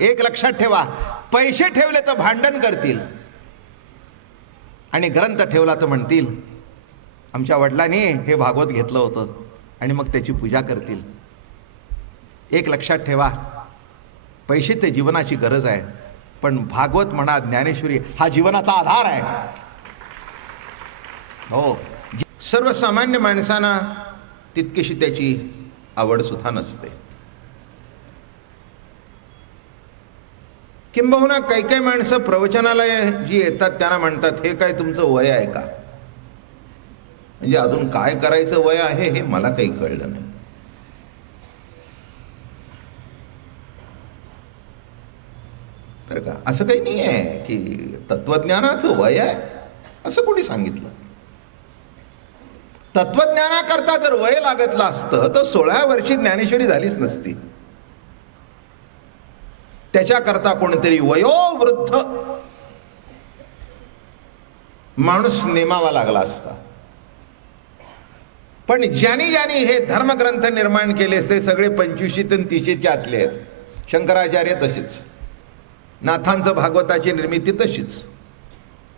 एक लक्षात ठेवा, पैसे ठेवले तर भांडण करतील आणि ग्रंथ ठेवला तर म्हणतील आमच्या वडिलांनी हे भागवत घेतलं होतं आणि मग त्याची पूजा करतील. एक लक्षात ठेवा, पैसे ते जीवनाची गरज आहे, पण भागवत म्हणा, ज्ञानेश्वरी हा जीवनाचा आधार आहे. हो, सर्वसामान्य माणसांना तितकीशी त्याची आवड सुद्धा नसते. किंबहुना काही काही माणसं प्रवचनाला जी येतात त्यांना म्हणतात हे काय तुमचं वय आहे का? म्हणजे अजून काय करायचं वय आहे हे मला काही कळलं नाही. तर का असं काही नाही आहे की तत्वज्ञानाचं वय आहे असं कोणी सांगितलं? तत्वज्ञानाकरता जर वय लागतलं असतं तर 16 वर्षी ज्ञानेश्वरी झालीच नसती. त्याच्याकरता कोणीतरी वयोवृद्ध माणूस नेमावा लागला असता. पण ज्यांनी ज्यांनी हे धर्मग्रंथ निर्माण केले ते सगळे 25 आणि 30च्या आतले आहेत. शंकराचार्य तसेच, नाथांचं भागवताची निर्मिती तशीच.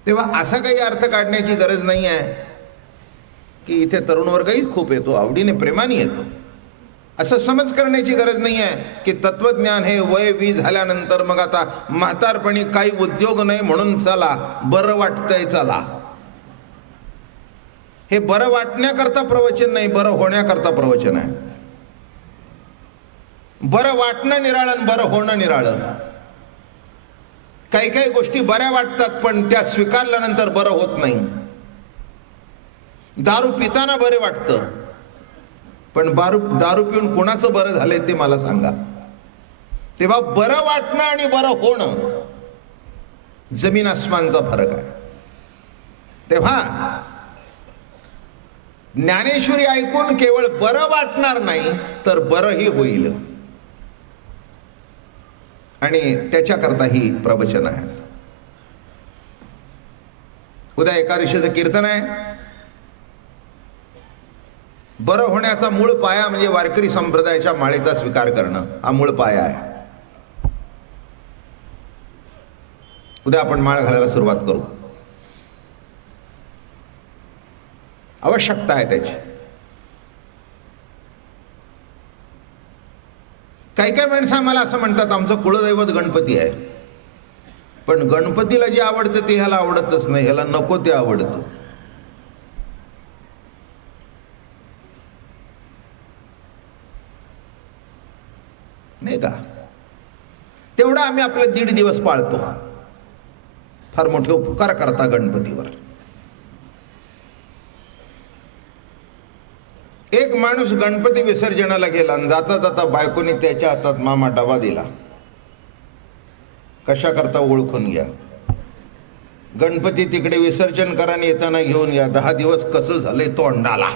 तेव्हा असा काही अर्थ काढण्याची गरज नाही आहे की इथे तरुण वर्गही खूप येतो, आवडीने प्रेमाने येतो, असं समज करण्याची गरज नाही आहे की तत्वज्ञान हे वय 20 झाल्यानंतर मग आता म्हातारपणी काही उद्योग नाही म्हणून चला बरं वाटतंय चला. हे बरं वाटण्याकरता प्रवचन नाही, बरं होण्याकरता प्रवचन आहे. बरं वाटणं निराळं, बरं होणं निराळं. काही काही गोष्टी बऱ्या वाटतात पण त्या स्वीकारल्यानंतर बरं होत नाही. दारू पिताना बरे वाटतं पण दारू पिऊन कोणाचं बरं झालंय ते मला सांगा. तेव्हा बरं वाटणं आणि बरं होणं जमीन आसमानचा फरक आहे. तेव्हा ज्ञानेश्वरी ऐकून केवळ बरं वाटणार नाही तर बरंही होईल आणि त्याच्याकरता ही प्रवचन आहेत. उद्या एकादशीचं कीर्तन आहे. बरं होण्याचा मूळ पाया म्हणजे वारकरी संप्रदायाच्या माळेचा स्वीकार करणं हा मूळ पाया आहे. उद्या आपण माळ घालायला सुरुवात करू. आवश्यकता आहे त्याची. काही काही माणसं मला असं म्हणतात आमचं कुलदैवत गणपती आहे, पण गणपतीला जे आवडतं ते ह्याला आवडतच नाही, ह्याला नको ते आवडतं. नाही का? तेवढा आम्ही आपले 1.5 दिवस पाळतो. फार मोठे उपकार करता गणपतीवर. एक माणूस गणपती विसर्जनाला गेला आणि जाता जाता बायकोनी त्याच्या हातात मामा डबा दिला. कशा करता ओळखून घ्या. गणपती तिकडे विसर्जन करा आणि येताना घेऊन या. 10 दिवस कसं झालंय तोंडाला.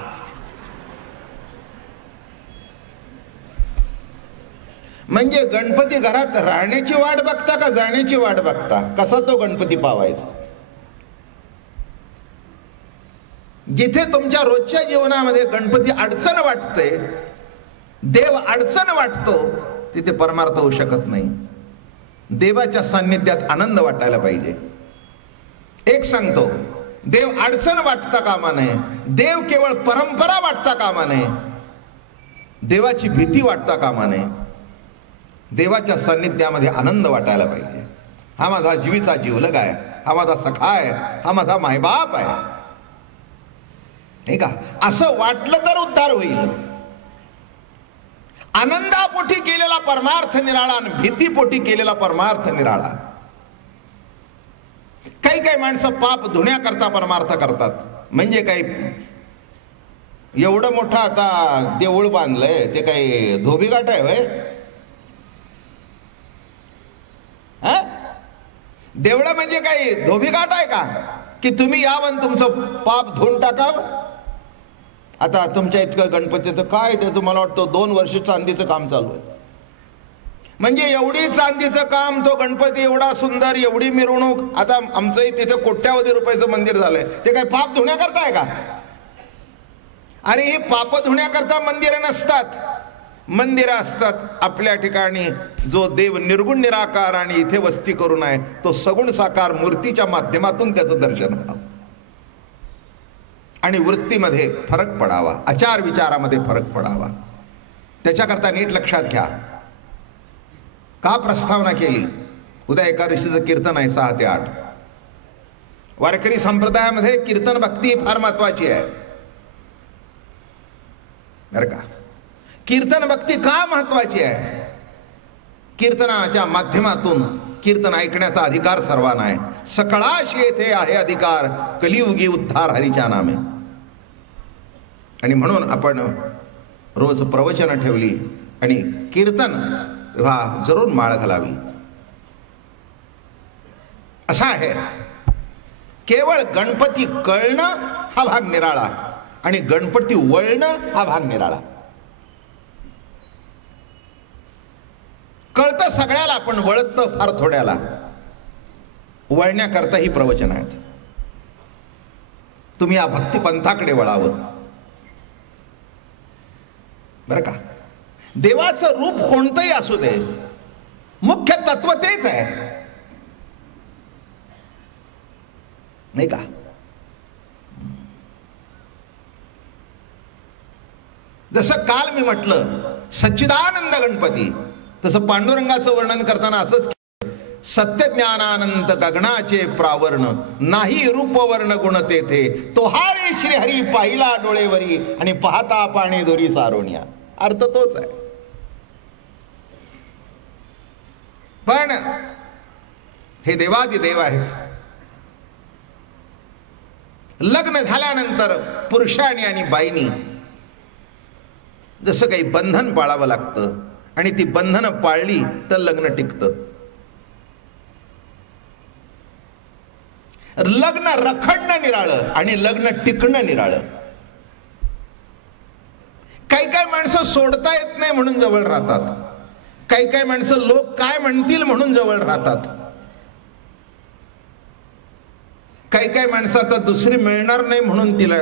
म्हणजे गणपती घरात राहण्याची वाट बघता का जाण्याची वाट बघता? कसा तो गणपती पावायचा? जिथे तुमच्या रोजच्या जीवनामध्ये गणपती अडचण वाटते, देव अडचण वाटतो, तिथे परमार्थ होऊ शकत नाही. देवाच्या सान्निध्यात आनंद वाटायला पाहिजे. एक सांगतो, देव अडचण वाटता कामा नये, देव केवळ परंपरा वाटता कामा नये, देवाची भीती वाटता कामा नये. देवाच्या सान्निध्यामध्ये आनंद वाटायला पाहिजे. हा माझा जीवीचा जीवलग आहे, हा माझा सखा आहे, हा माझा मायबाप आहे, नाही का? असं वाटलं तर उद्धार होईल. आनंदापोटी केलेला परमार्थ निराळा आणि भीतीपोटी केलेला परमार्थ निराळा. काही काही माणसं पाप धुण्याकरता परमार्थ करतात. म्हणजे काही एवढं मोठं आता देऊळ बांधलंय, ते काही धोबीघाट आहे होय? देवळं म्हणजे काही धोबीघाट आहे का की तुम्ही यावं तुमचं पाप धुवून टाकावं? आता तुमच्या इतकं गणपतीचं काय, त्याचं मला वाटतं 2 वर्ष चांदीचं काम चालू आहे. म्हणजे एवढी चांदीचं काम, तो गणपती एवढा सुंदर, एवढी मिरवणूक. आता आमचंही तिथे कोट्यावधी रुपयाचं मंदिर झालंय. ते काय पाप धुण्याकरता आहे का? अरे ही पाप धुण्याकरता मंदिरं नसतात. मंदिरं असतात आपल्या ठिकाणी. जो देव निर्गुण निराकार आणि इथे वस्ती करून आहे तो सगुण साकार मूर्तीच्या माध्यमातून त्याचं दर्शन व्हावं आणि वृत्तीमध्ये फरक पडावा, आचार विचारामध्ये फरक पडावा. त्याच्याकरता नीट लक्षात घ्या का प्रस्तावना केली. उद्या एकादशीचं कीर्तन आहे 6 ते 8. वारकरी संप्रदायामध्ये कीर्तन भक्ती फार महत्वाची आहे बरं का. कीर्तन भक्ती का महत्वाची आहे? कीर्तनाच्या माध्यमातून कीर्तन ऐकण्याचा अधिकार सर्वांना आहे. सकळाश येथे आहे अधिकार, कलियुगी उद्धार हरीच्या नामे. आणि म्हणून आपण रोज प्रवचन ठेवली आणि कीर्तन तेव्हा जरूर माळ घालावी. असा आहे केवळ गणपती कळणं हा भाग निराळा आणि गणपती वळणं हा भाग निराळा. कळतं सगळ्याला पण वळतं फार थोड्याला. वळण्याकरता ही प्रवचन आहेत. तुम्ही या भक्तिपंथाकडे वळावं बरं का. देवाचं रूप कोणतंही असू दे, मुख्य तत्व तेच आहे नाही का. जसं काल मी म्हटलं सच्चिदानंद गणपती, तसं पांडुरंगाचं वर्णन करताना असंच सत्य ज्ञानानंत गगनाचे प्रावर्ण, नाही रूप वर्ण गुण तेथे, तो हारे श्रीहरी पाहिला डोळेवरी आणि पाहता पाणी दोरी सारोनिया. अर्थ तोच आहे. पण हे देवादिदेव आहेत. लग्न झाल्यानंतर पुरुषांनी आणि बाईनी जसं काही बंधन पाळावं लागतं आणि ती बंधनं पाळली तर लग्न टिकतं. लग्न रखडणं निराळं आणि लग्न टिकणं निराळं. काही काही माणसं सोडता येत नाही म्हणून जवळ राहतात. काही काही माणसं लोक काय म्हणतील म्हणून जवळ राहतात. काही काही माणसं आता दुसरी मिळणार नाही म्हणून तिला.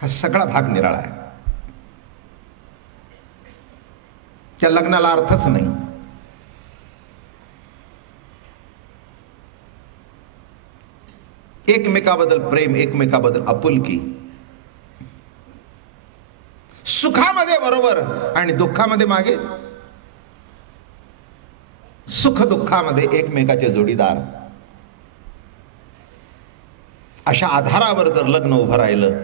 हा सगळा भाग निराळा आहे. त्या लग्नाला अर्थच नाही. एकमेकाबद्दल प्रेम, एकमेकाबद्दल आपुलकी, सुखामध्ये बरोबर आणि दुःखामध्ये मागे. सुख दुःखामध्ये एकमेकाचे जोडीदार. अशा आधारावर जर लग्न उभं राहिलं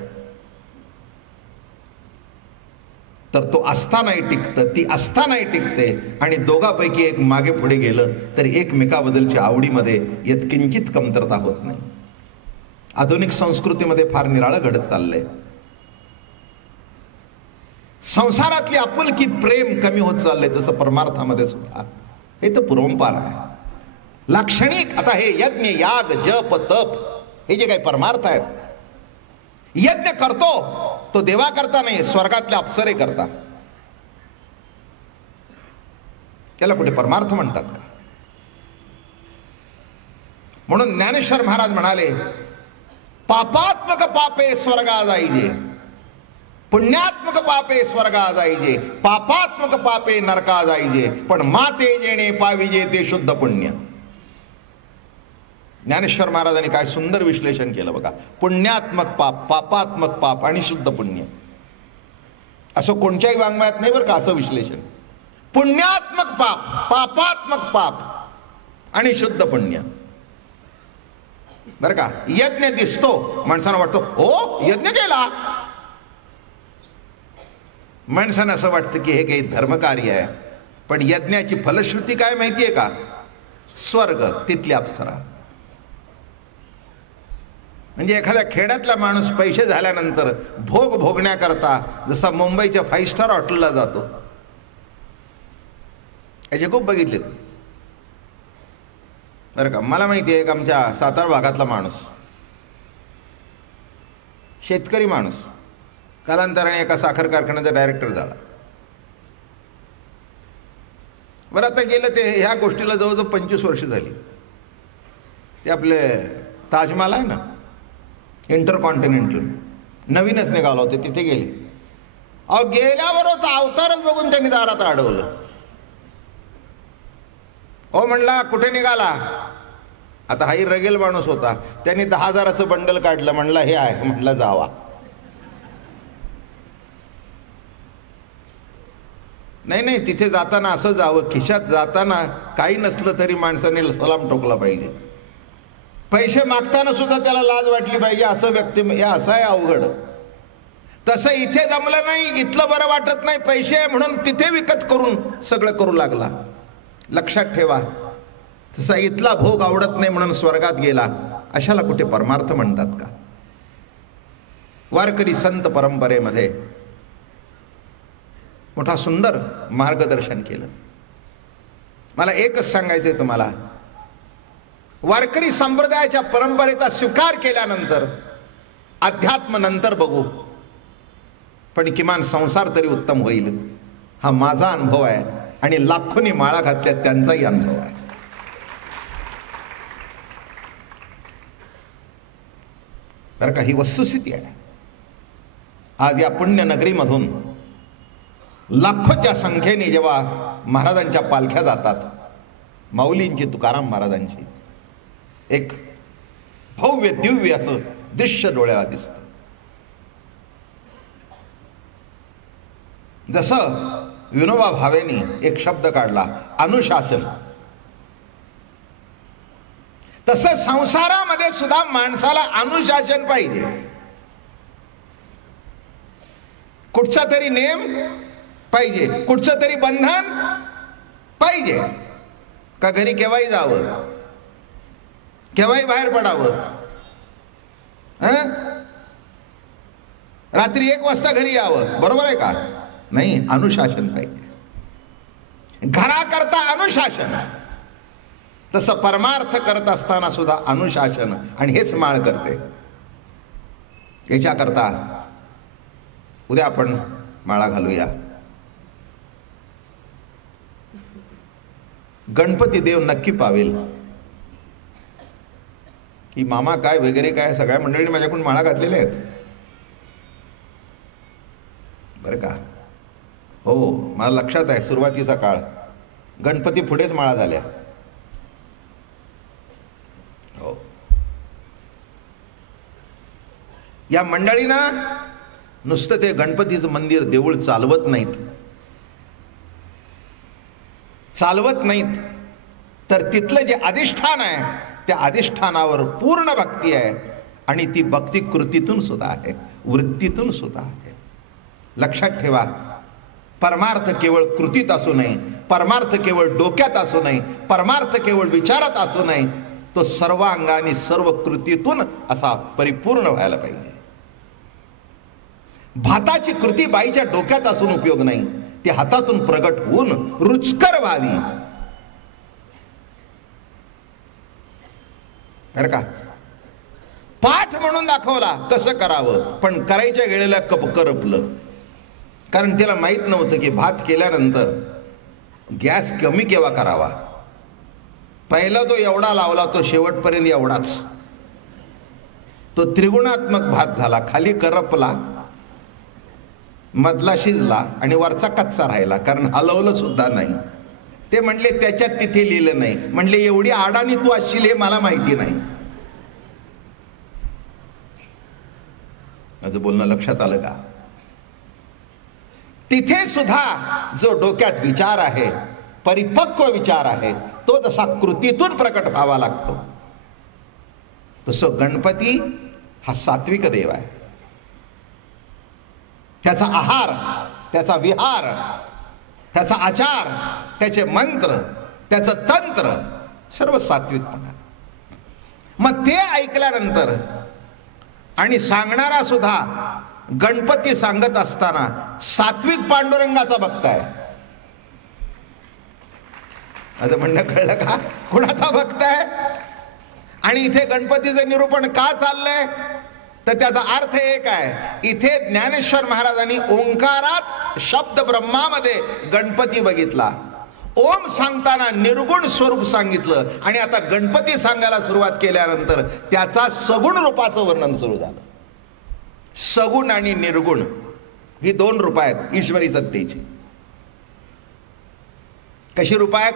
तर तो असतानाही टिकतं, ती असतानाही टिकते आणि दोघांपैकी एक मागे पुढे गेलं तर एकमेकाबद्दलच्या आवडीमध्ये यत्किंचित कमतरता होत नाही. आधुनिक संस्कृतीमध्ये फार निराळं घडत चाललंय. संसारातली आपुलकी, प्रेम कमी होत चाललंय. तसं परमार्थामध्ये सुद्धा हे तर पूर्वंपार आहे, लाक्षणिक. आता हे यज्ञ, याग, जप, तप हे जे काही परमार्थ आहेत, यज्ञ करतो तो देवा करता नाही, स्वर्गातल्या अप्सरे करता. त्याला कुठे परमार्थ म्हणतात का? म्हणून ज्ञानेश्वर महाराज म्हणाले, पापात्मक पापे स्वर्गा जाईजे, पुण्यात्मक पापे स्वर्गा जाईजे, पापात्मक पापे नरका जाईजे, पण माते जेणे पाविजे ते शुद्ध पुण्य. ज्ञानेश्वर महाराजांनी काय सुंदर विश्लेषण केलं बघा. पुण्यात्मक पाप, पापात्मक पाप आणि शुद्ध पुण्य. असं कोणत्याही वाङ्मयात नाही बरं का असं विश्लेषण. पुण्यात्मक पाप, पापात्मक पाप आणि शुद्ध पुण्य बरं का. यज्ञ दिसतो, माणसाला वाटतो हो यज्ञ केला. माणसानं असं वाटतं की हे काही धर्मकार्य आहे, पण यज्ञाची फलश्रुती काय माहितीये का? स्वर्ग, तिथली अप्सरा. म्हणजे एखाद्या खेड्यातला माणूस पैसे झाल्यानंतर भोग भोगण्याकरता जसा मुंबईच्या 5 स्टार हॉटेलला जातो, याचे खूप बघितले बरं का. मला माहिती आहे, आमच्या सातारा भागातला माणूस, शेतकरी माणूस, कालांतराने एका साखर कारखान्याचा डायरेक्टर झाला. बरं आता गेलं ते ह्या गोष्टीला जवळजवळ 25 वर्ष झाली. ते आपले ताजमहाल आहे ना, इंटरकॉन्टिनेंटल नवीनच निघालं होते, तिथे गेले. अहो गेल्यावर होता अवतारच बघून त्यांनी दारात अडवलं. ओ म्हणला कुठे निघाला? आता हाही रगेल माणूस होता, त्यांनी 10,000चं बंडल काढलं. म्हणला हे आहे. म्हणला जावा. नाही तिथे जाताना असं जावं, खिशात जाताना काही नसलं तरी माणसाने सलाम ठोकला पाहिजे. पैसे मागताना सुद्धा त्याला लाज वाटली पाहिजे. असं व्यक्ती हे असं आहे अवघड. तसं इथे जमलं नाही, इथलं बरं वाटत नाही, पैसे आहे म्हणून तिथे विकत करून सगळं करू लागला. लक्षात ठेवा, तसा इथला भोग आवडत नाही म्हणून स्वर्गात गेला. अशाला कुठे परमार्थ म्हणतात का? वारकरी संत परंपरेमध्ये मोठा सुंदर मार्गदर्शन केलं. मला एकच सांगायचंय तुम्हाला, वारकरी संप्रदायाच्या परंपरेचा स्वीकार केल्यानंतर अध्यात्म नंतर बघू, पण किमान संसार तरी उत्तम होईल. हा माझा अनुभव आहे आणि लाखोनी माळा घातल्या त्यांचाही अनुभव आहे. बरं का, ही वस्तुस्थिती आहे. आज या पुण्यनगरीमधून लाखोच्या संख्येने जेव्हा महाराजांच्या पालख्या जातात, माऊलींची, तुकाराम महाराजांची, एक भव्य दिव्य असं दृश्य डोळ्याला दिसतं. जसं विनोबा भावेनी एक शब्द काढला, अनुशासन, तसं संसारामध्ये सुद्धा माणसाला अनुशासन पाहिजे. कुठचा तरी नेम पाहिजे, कुठचं तरी बंधन पाहिजे. का घरी केव्हाही जावं, केव्हाही बाहेर पडावं, रात्री 1 वाजता घरी यावं, बरोबर आहे का? नाही, अनुशासन पाहिजे. घराकरता अनुशासन, तसं परमार्थ करत असताना सुद्धा अनुशासन. आणि हेच माळ करते. याच्याकरता उद्या आपण माळा घालूया. गणपती देव नक्की पावेल. ही मामा काय वगैरे काय सगळ्या मंडळीने माझ्याकडून माळा घातलेल्या आहेत बरं का. हो, मला लक्षात आहे, सुरुवातीचा काळ गणपती पुढेच माळा झाल्या. हो, या मंडळींना नुसतं ते गणपतीचं मंदिर देऊळ चालवत नाहीत, तर तिथलं जे अधिष्ठान आहे त्या अधिष्ठानावर पूर्ण भक्ती आहे. आणि ती भक्ती कृतीतून सुद्धा आहे, वृत्तीतून सुद्धा आहे. लक्षात ठेवा, परमार्थ केवळ कृतीत असू नये, परमार्थ केवळ डोक्यात असू नये, परमार्थ केवळ विचारात असू नये, तो सर्व अंगाने सर्व कृतीतून असा परिपूर्ण व्हायला पाहिजे. भाताची कृती बाईच्या डोक्यात असून उपयोग नाही, ती हातातून प्रगट होऊन रुचकर व्हावी. बरं का, पाठ म्हणून दाखवला कसं करावं, पण करायच्या वेळेला करपलं. कारण तिला माहित नव्हतं की भात केल्यानंतर गॅस कमी केव्हा करावा. पहिला तो एवढा लावला, तो शेवटपर्यंत एवढाच. तो त्रिगुणात्मक भात झाला. खाली करपला, मधला शिजला आणि वरचा कच्चा राहिला, कारण हलवलं सुद्धा नाही. ते म्हणले त्याच्यात तिथे लिहिलं नाही. म्हणले एवढी आडानी तू असशील हे मला माहिती नाही. माझं बोलणं लक्षात आलं का? तिथे सुद्धा जो डोक्यात विचार आहे, परिपक्व विचार आहे, तो जसा कृतीतून प्रकट व्हावा लागतो, तसं गणपती हा सात्विक देव आहे. त्याचा आहार, त्याचा विहार, त्याचा आचार, त्याचे मंत्र, त्याचं तंत्र सर्व सात्विकपणा. मग ते ऐकल्यानंतर आणि सांगणारा सुद्धा गणपती सांगत असताना सात्विक पांडुरंगाचा भक्त आहे. आता म्हणणं कळलं का कुणाचा भक्त आहे? आणि इथे गणपतीचं निरूपण का चाललंय, तर त्याचा अर्थ एक आहे. इथे ज्ञानेश्वर महाराजांनी ओंकारात शब्द ब्रह्मामध्ये गणपती बघितला. ओम सांगताना निर्गुण स्वरूप सांगितलं आणि आता गणपती सांगायला सुरुवात केल्यानंतर त्याचा सगुण रूपाचं वर्णन सुरू झालं. सगुण आणि निर्गुण ही दोन रूप आहेत ईश्वरी सत्तेची. कशी रूप आहेत?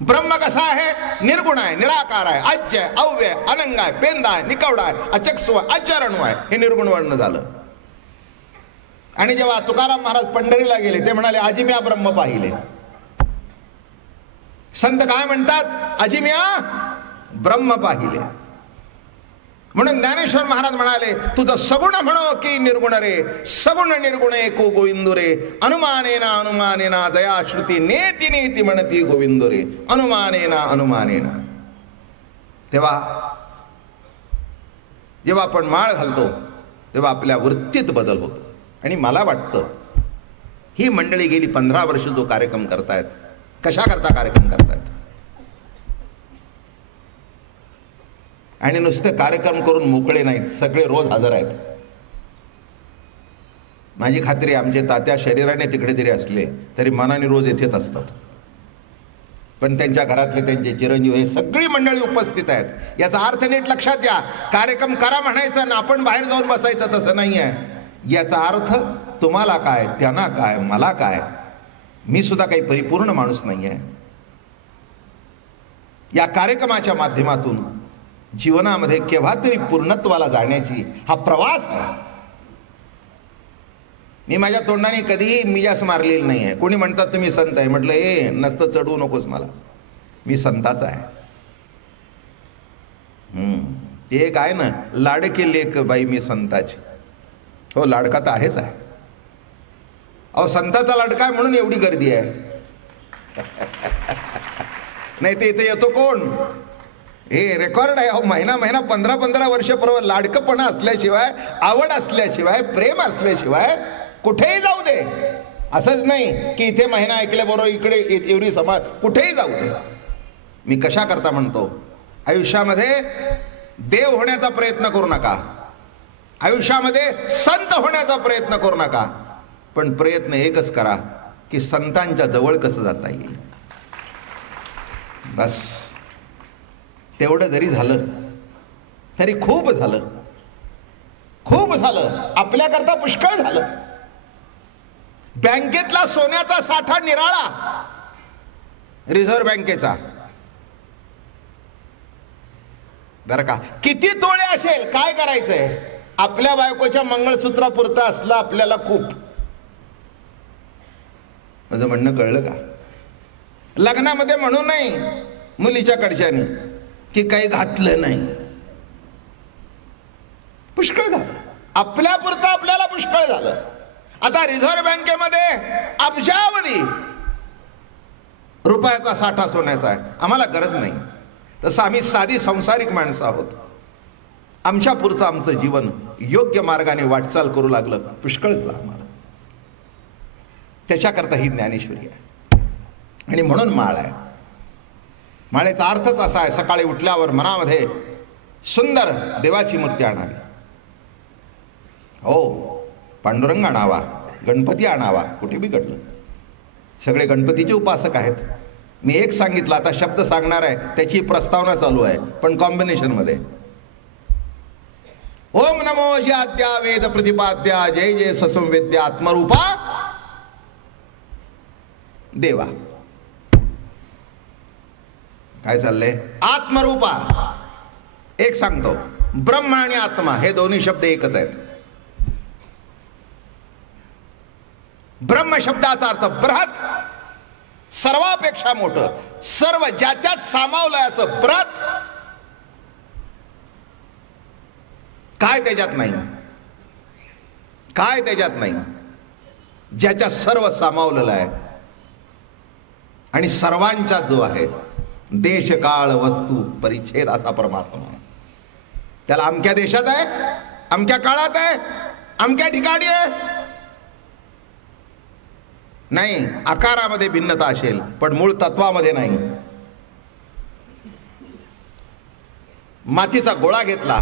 ब्रह्म कसा आहे? निर्गुण आहे, निराकार आहे, आज्य आहे, अव्यय, अनंग आहे, पेंदा आहे, निकवडा आहे, अचक्षु आहे, आचरण आहे. हे निर्गुण वर्ण झालं. आणि जेव्हा तुकाराम महाराज पंढरीला गेले ते म्हणाले अजिम्या ब्रह्म पाहिले. संत काय म्हणतात? अजिम्या ब्रह्म पाहिले. म्हणून ज्ञानेश्वर महाराज म्हणाले तुझं सगुण म्हणो की निर्गुण रे, सगुण निर्गुण एको गोविंदो रे, अनुमानेना अनुमानेना दया श्रुती नेती नेती म्हणती गोविंदो रे, अनुमानेना अनुमानेना. तेव्हा जेव्हा आपण माळ घालतो तेव्हा आपल्या वृत्तीत बदल होतो. आणि मला वाटतं ही मंडळी गेली 15 वर्ष जो कार्यक्रम करतायत, कशा करता कार्यक्रम करतायत? आणि नुसते कार्यक्रम करून मोकळे नाहीत, सगळे रोज हजर आहेत. माझी खात्री आमचे तात्या शरीराने तिकडे तरी असले तरी मनाने रोज येथेच असतात. पण त्यांच्या घरातले त्यांचे चिरंजीव हे सगळी मंडळी उपस्थित आहेत. याचा अर्थ नीट लक्षात घ्या. कार्यक्रम करा म्हणायचं ना आपण बाहेर जाऊन बसायचं तसं नाही आहे. याचा अर्थ तुम्हाला काय, त्यांना काय, मला काय, मी सुद्धा काही परिपूर्ण माणूस नाही आहे. या कार्यक्रमाच्या माध्यमातून जीवनामध्ये केव्हा तरी पूर्णत्वाला जाण्याची हा प्रवास आहे. मी माझ्या तोंडाने कधीही मिजास मारलेली नाही आहे. कोणी म्हणतात तुम्ही संत आहे, म्हटलं ए नसतं चढवू नकोस मला, मी संताचा आहे. ते एक आहे ना, लाडके लेक बाई मी संताची. हो लाडका तर आहेच आहे. अहो संताचा लाडका आहे म्हणून एवढी गर्दी आहे. नाही ते इथे येतो कोण? हे रेकॉर्ड आहे. अहो महिना 15 वर्ष पूर्व लाडकपणा असल्याशिवाय, आवड असल्याशिवाय, प्रेम असल्याशिवाय कुठेही जाऊ दे. असंच नाही की इथे महिना ऐकल्याबरोबर इकडे एवढी समाज, कुठेही जाऊ दे. मी कशा करता म्हणतो, आयुष्यामध्ये देव होण्याचा प्रयत्न करू नका, आयुष्यामध्ये संत होण्याचा प्रयत्न करू नका, पण प्रयत्न एकच करा की संतांच्या जवळ कसं जाता येईल. बस तेवढं जरी झालं तरी खूप झालं, खूप झालं, आपल्याकरता पुष्कळ झालं. बँकेतला सोन्याचा साठा निराळा, रिझर्व्ह बँकेचा बरं का, किती तोळे असेल काय करायचंय? आपल्या बायकोच्या मंगळसूत्रापुरतं असलं आपल्याला खूप. माझं म्हणणं कळलं का? लग्नामध्ये म्हणू नाही मुलीच्या कडच्याने की काही घातलं नाही, पुष्कळ झालं. आपल्यापुरतं आपल्याला पुष्कळ झालं. आता रिझर्व्ह बँकेमध्ये अब्जावधी रुपयाचा साठा सोन्याचा आहे, आम्हाला गरज नाही. तसं आम्ही साधी संसारिक माणसं आहोत. आमच्या पुरतं आमचं जीवन योग्य मार्गाने वाटचाल करू लागलं, पुष्कळ झालं आम्हाला. त्याच्याकरता ही ज्ञानेश्वरी आहे. आणि म्हणून माळ आहे. माळेचा अर्थच असा आहे, सकाळी उठल्यावर मनामध्ये सुंदर देवाची मूर्ती आणावी. हो पांडुरंग आणावा, गणपती आणावा. कुठे बिघडलं? सगळे गणपतीचे उपासक आहेत. मी एक सांगितलं, आता शब्द सांगणार आहे, त्याची प्रस्तावना चालू आहे, पण कॉम्बिनेशन मध्ये. ओम नमो ज्याद्या वेद प्रतिपाद्या जय जय ससंवेद्या आत्मरूपा देवा. काय चाललंय? आत्मरूपा. एक सांगतो, ब्रह्म आणि आत्मा हे दोन्ही शब्द एकच आहेत. ब्रह्म शब्दाचा अर्थ बृहत, सर्वापेक्षा मोठं, सर्व ज्याच्यात सामावलंय असं बृहत. काय त्याच्यात नाही, काय त्याच्यात नाही, ज्याच्यात सर्व सामावलेलं आहे. आणि सर्वांचा जो आहे, देश काळ वस्तू परिच्छेद असा परमात्मा आहे. त्याला अमक्या देशात आहे, अमक्या काळात आहे, अमक्या ठिकाणी आहे नाही. आकारामध्ये भिन्नता असेल पण मूळ तत्वामध्ये नाही. मातीचा गोळा घेतला,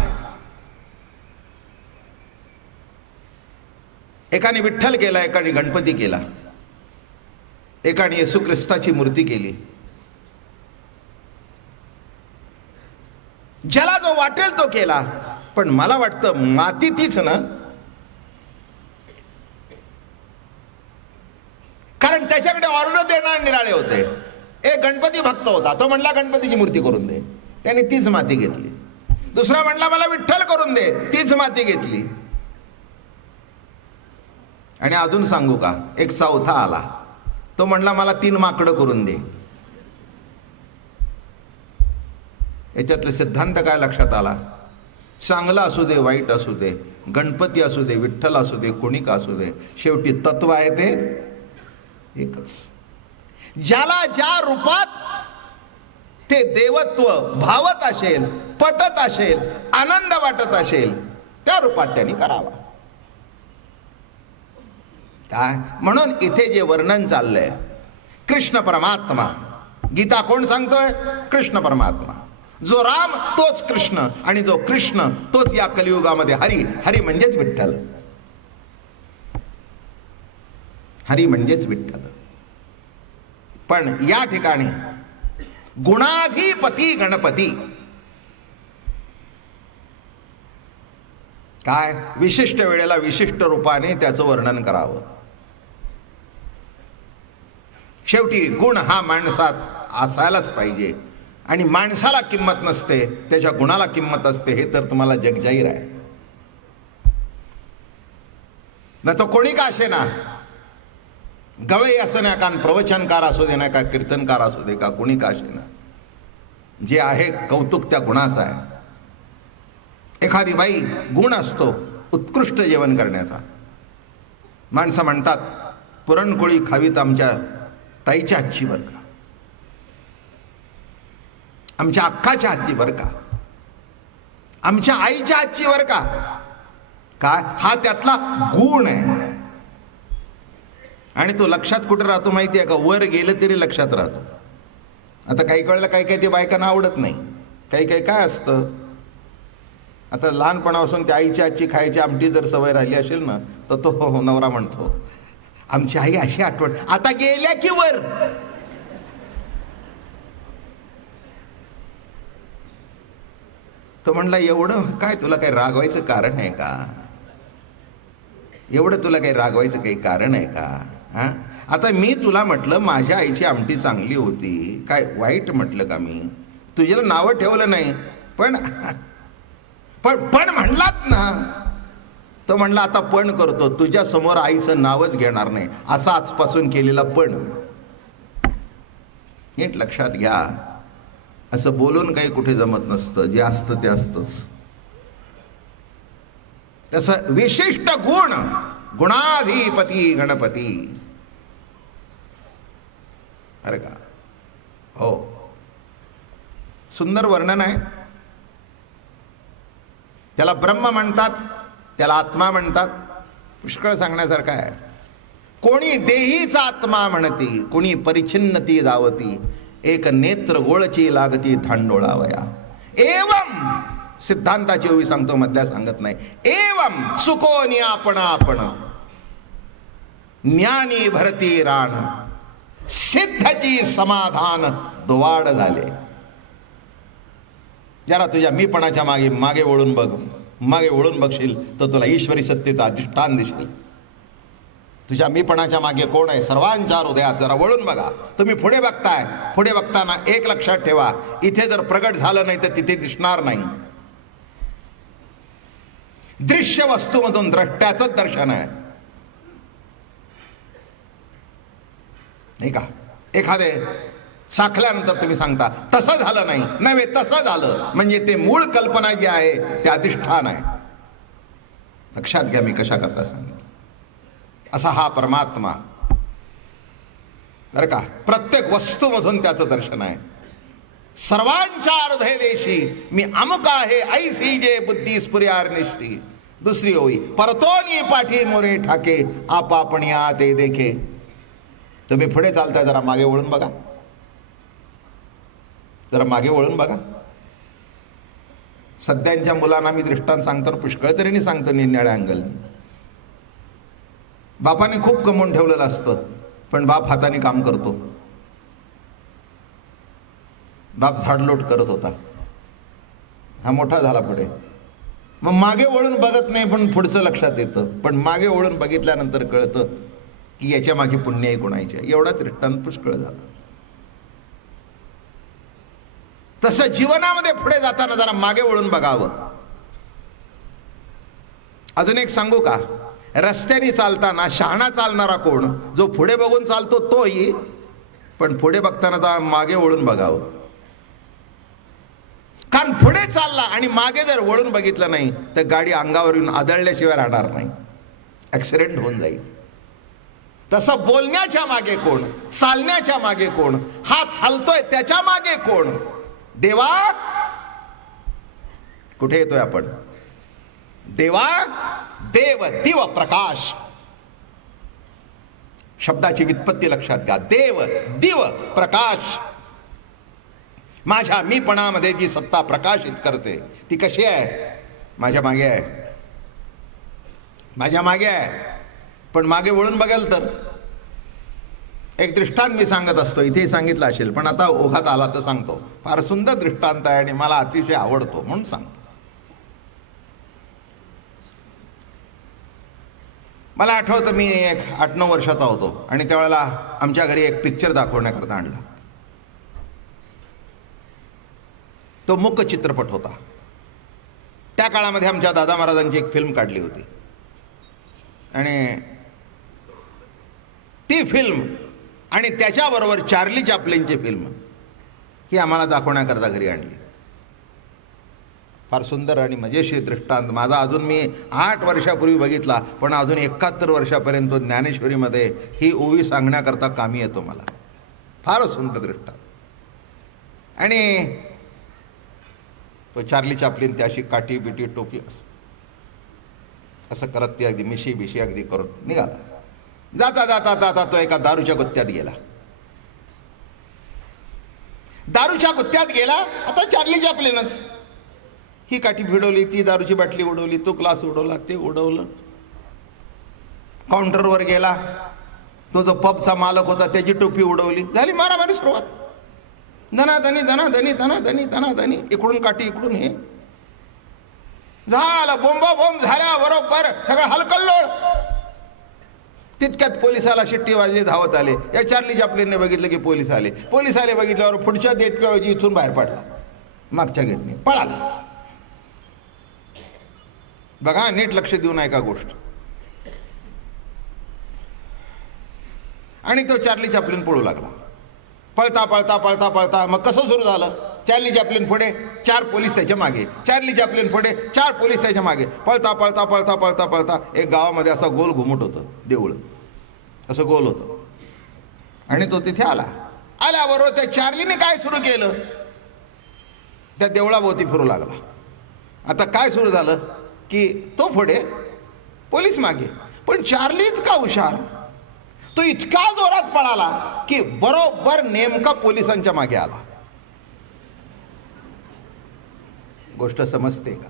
एकाने विठ्ठल केला, एकाने गणपती केला. एकाने येशू ख्रिस्ताची मूर्ती केली. ज्याला जो वाटेल तो केला, पण मला वाटतं माती तीच ना, कारण त्याच्याकडे ऑर्डर देणार निराळे होते. एक गणपती भक्त होता, तो म्हणला गणपतीची मूर्ती करून दे, त्याने तीच माती घेतली. दुसरा म्हणला मला विठ्ठल करून दे, तीच माती घेतली. आणि अजून सांगू का, एक चौथा आला, तो म्हणला मला 3 माकडं करून दे. याच्यातले सिद्धांत काय लक्षात आला? चांगला असू दे, वाईट असू दे, गणपती असू दे, विठ्ठल असू दे, कोणी का असू दे, शेवटी तत्व आहे ते एकच. ज्याला ज्या रूपात ते देवत्व भावत असेल, पटत असेल, आनंद वाटत असेल, त्या रूपात त्यांनी करावा. काय म्हणून इथे जे वर्णन चाललंय, कृष्ण परमात्मा, गीता कोण सांगतोय? कृष्ण परमात्मा. जो राम तोच कृष्ण, आणि जो कृष्ण तोच या कलियुगामध्ये हरी. हरी म्हणजेच विठ्ठल, हरी म्हणजेच विठ्ठल. पण या ठिकाणी गुणाधिपती गणपती, काय विशिष्ट वेळेला विशिष्ट रूपाने त्याचं वर्णन करावं. शेवटी गुण हा माणसात असायलाच पाहिजे, आणि माणसाला किंमत नसते, त्याच्या गुणाला किंमत असते, हे तर तुम्हाला जगजाहीर आहे. न तो कोणी का असे ना, गवई असं ना, का प्रवचनकार असू दे ना, का कीर्तनकार असू दे, का कोणी का असे ना, जे आहे कौतुक त्या गुणाचं आहे. एखादी बाई गुण असतो उत्कृष्ट जेवण करण्याचा. माणसं म्हणतात पुरणपोळी खावीत आमच्या ताईच्या हातची बरं का, आमच्या अक्काच्या हातची बरं का, आमच्या आईच्या हातची बरं का. काय हा त्यातला गुण आहे. आणि तो लक्षात कुठे राहतो माहिती आहे का? वर गेलं तरी लक्षात राहतो. आता काही कळलं, काही काही ते बायकांना आवडत नाही. काही काही काय असतं, आता लहानपणापासून त्या आईच्या हातची खायची आमटी जर सवय राहिली असेल ना, तर तो नवरा म्हणतो आमची आई अशी आठवण. आता गेल्या की वर, तो म्हणला एवढं काय तुला काही रागवायचं कारण आहे का? एवढं तुला काही रागवायचं काही कारण आहे का? हा, आता मी तुला म्हटलं माझ्या आईची आमटी चांगली होती, काय वाईट म्हटलं का मी? तुझ्याला नावं ठेवलं नाही, पण पण पण म्हणलात ना. तो म्हणला आता पण करतो, तुझ्या समोर आईचं नावच घेणार नाही, असा आजपासून केलेला पण. नीट लक्षात घ्या, असं बोलून काही कुठे जमत नसतं. जे असतं ते असतंच. तसं विशिष्ट गुण, गुणाधिपती गणपती. अरे का हो, सुंदर वर्णन आहे. त्याला ब्रह्म म्हणतात, त्याला आत्मा म्हणतात. पुष्कळ सांगण्यासारखं आहे. कोणी देहीचा आत्मा म्हणती, कोणी परिच्छिन्नती दावती, एक नेत्र गोळची लागती धांडोळावया. एवम सिद्धांताची ओवी सांगतो, मधल्या सांगत नाही. एवम सुकोनी आपण आपण ज्ञानी भरती राण, सिद्धची समाधान द्वाड झाले. जरा तुझ्या मीपणाच्या मागे मागे वळून बघ. मागे वळून बघशील तर तुला ईश्वरी सत्तेचं अधिष्ठान दिसेल. तुझ्या मीपणाच्या मागे कोण आहे? सर्वांच्या हृदयात जरा वळून बघा. तुम्ही पुढे बघताय, पुढे बघताना एक लक्षात ठेवा, इथे जर प्रगट झालं नाही तर तिथे दिसणार नाही. दृश्य वस्तूमधून द्रष्ट्याचंच दर्शन आहे, नाही का? एखादे साखल्यानंतर तुम्ही सांगता तसं झालं नाही, नव्हे तसं झालं, म्हणजे ते मूळ कल्पना जी आहे ते अधिष्ठान आहे. लक्षात घ्या मी कशा करता सांगितलं. असा हा परमात्मा बरं का, प्रत्येक वस्तूमधून त्याचं दर्शन आहे. सर्वांच्या हृदय देशी मी अमुक आहे, ऐसी जे बुद्धी स्फुर्यार निष्ठी. दुसरी ओळी, परतोनी पाठी मोरे ठाके, आपण या ते देखे. तुम्ही पुढे चालताय, जरा मागे वळून बघा, जरा मागे वळून बघा. सध्यांच्या मुलांना मी दृष्टांत सांगतो, पुष्कळ तऱ्हेने सांगतो निरनिराळ्या अँगलने. बापाने खूप कमवून ठेवलेलं असतं, पण बाप हाताने काम करतो. बाप झाडलोट करत होता. हा मोठा झाला पुढे. मग मागे वळून बघत नाही, पण पुढचं लक्षात येतं. पण मागे वळून बघितल्यानंतर कळतं की याच्या मागे पुण्याई कोणायचे. एवढा दृष्टांत पुष्कळ झाला. तसं जीवनामध्ये पुढे जाताना जरा मागे वळून बघावं. अजून एक सांगू का? रस्त्याने चालताना शहाणा चालणारा कोण? जो पुढे बघून चालतो तोही, पण पुढे बघताना जरा मागे वळून बघावं. कारण पुढे चालला आणि मागे जर वळून बघितलं नाही तर गाडी अंगावर येऊन आदळल्याशिवाय राहणार नाही, ऍक्सिडेंट होऊन जाईल. तसं बोलण्याच्या मागे कोण? चालण्याच्या मागे कोण? हात हलतोय त्याच्या मागे कोण? देवा, कुठे येतोय आपण? देवा, देव, दिव, प्रकाश. शब्दाची व्युत्पत्ती लक्षात घ्या. देव, दिव, प्रकाश. माझ्या मीपणामध्ये जी सत्ता प्रकाशित करते ती कशी आहे? माझ्या मागे आहे, माझ्या मागे आहे. पण मागे वळून बघाल तर एक दृष्टांत मी सांगत असतो, इथे सांगितलं असेल, पण आता ओघात आला तर सांगतो. फार सुंदर दृष्टांत आहे आणि मला अतिशय आवडतो म्हणून सांगतो. मला आठवतं, मी एक 8-9 वर्षाचा होतो आणि त्यावेळेला आमच्या घरी एक पिक्चर दाखवण्याकरता आणला. तो मूक चित्रपट होता. त्या काळामध्ये आमच्या दादा महाराजांची एक फिल्म काढली होती आणि ती फिल्म आणि त्याच्याबरोबर चार्ली चॅप्लिनची फिल्म ही आम्हाला दाखवण्याकरता घरी आणली. फार सुंदर आणि मजेशीर दृष्टांत. माझा अजून मी 8 वर्षापूर्वी बघितला, पण अजून 71 वर्षापर्यंत ज्ञानेश्वरीमध्ये ही ओवी सांगण्याकरता कामी येतो मला. फार सुंदर दृष्टांत. आणि तो चार्ली चॅप्लिन त्याशी काठी बिटी टोपी असं करत ती अगदी मिशी बिशी अगदी करून निघाला. जाता जाता जाता तो एका दारूच्या गुत्त्यात गेला. दारूच्या गुत्त्यात गेला. आता चार्ली चॅप्लिनच ही काठी भिडवली, ती दारूची बाटली उडवली, तो ग्लास उडवला, ते उडवलं. काउंटरवर गेला. तो जो पबचा मालक होता त्याची टोपी उडवली. झाली मारामारी सुरुवात. धनाधनी धनाधनी धनाधनी धनाधनी, इकडून काठी इकडून हे झालं. बोंबा बोंब झाल्या बरोबर सगळं हलकल्लोळ. तितक्यात पोलिसाला शिट्टी वाजली, धावत आले. या चार्ली चॅप्लिनने बघितलं की पोलीस आले. पोलीस आले बघितल्यावर पुढच्या गेटऐवजी इथून बाहेर पडला, मागच्या गेटने पळाला. बघा, नीट लक्ष देऊन ऐका गोष्ट. आणि तो चार्ली चॅप्लिन पळू लागला. पळता पळता पळता पळता मग कसं सुरू झालं? चार्ली चॅप्लिन पुढे, 4 पोलीस त्याच्या मागे. चार्ली चॅप्लिन पुढे, 4 पोलीस त्याच्या मागे. पळता पळता पळता पळता पळता एक गावामध्ये असा गोल घुमट होतं, देऊळ असं गोल होतं. आणि तो तिथे आला. आल्याबरोबर त्या चार्लीने काय सुरू केलं? त्या देवळाभोवती फिरू लागला. आता काय सुरू झालं की तो पुढे, पोलीस मागे. पण चार्ली इतका हुशार, तो इतका जोरात पळाला की बरोबर नेमका पोलिसांच्या मागे आला. गोष्ट समजते का?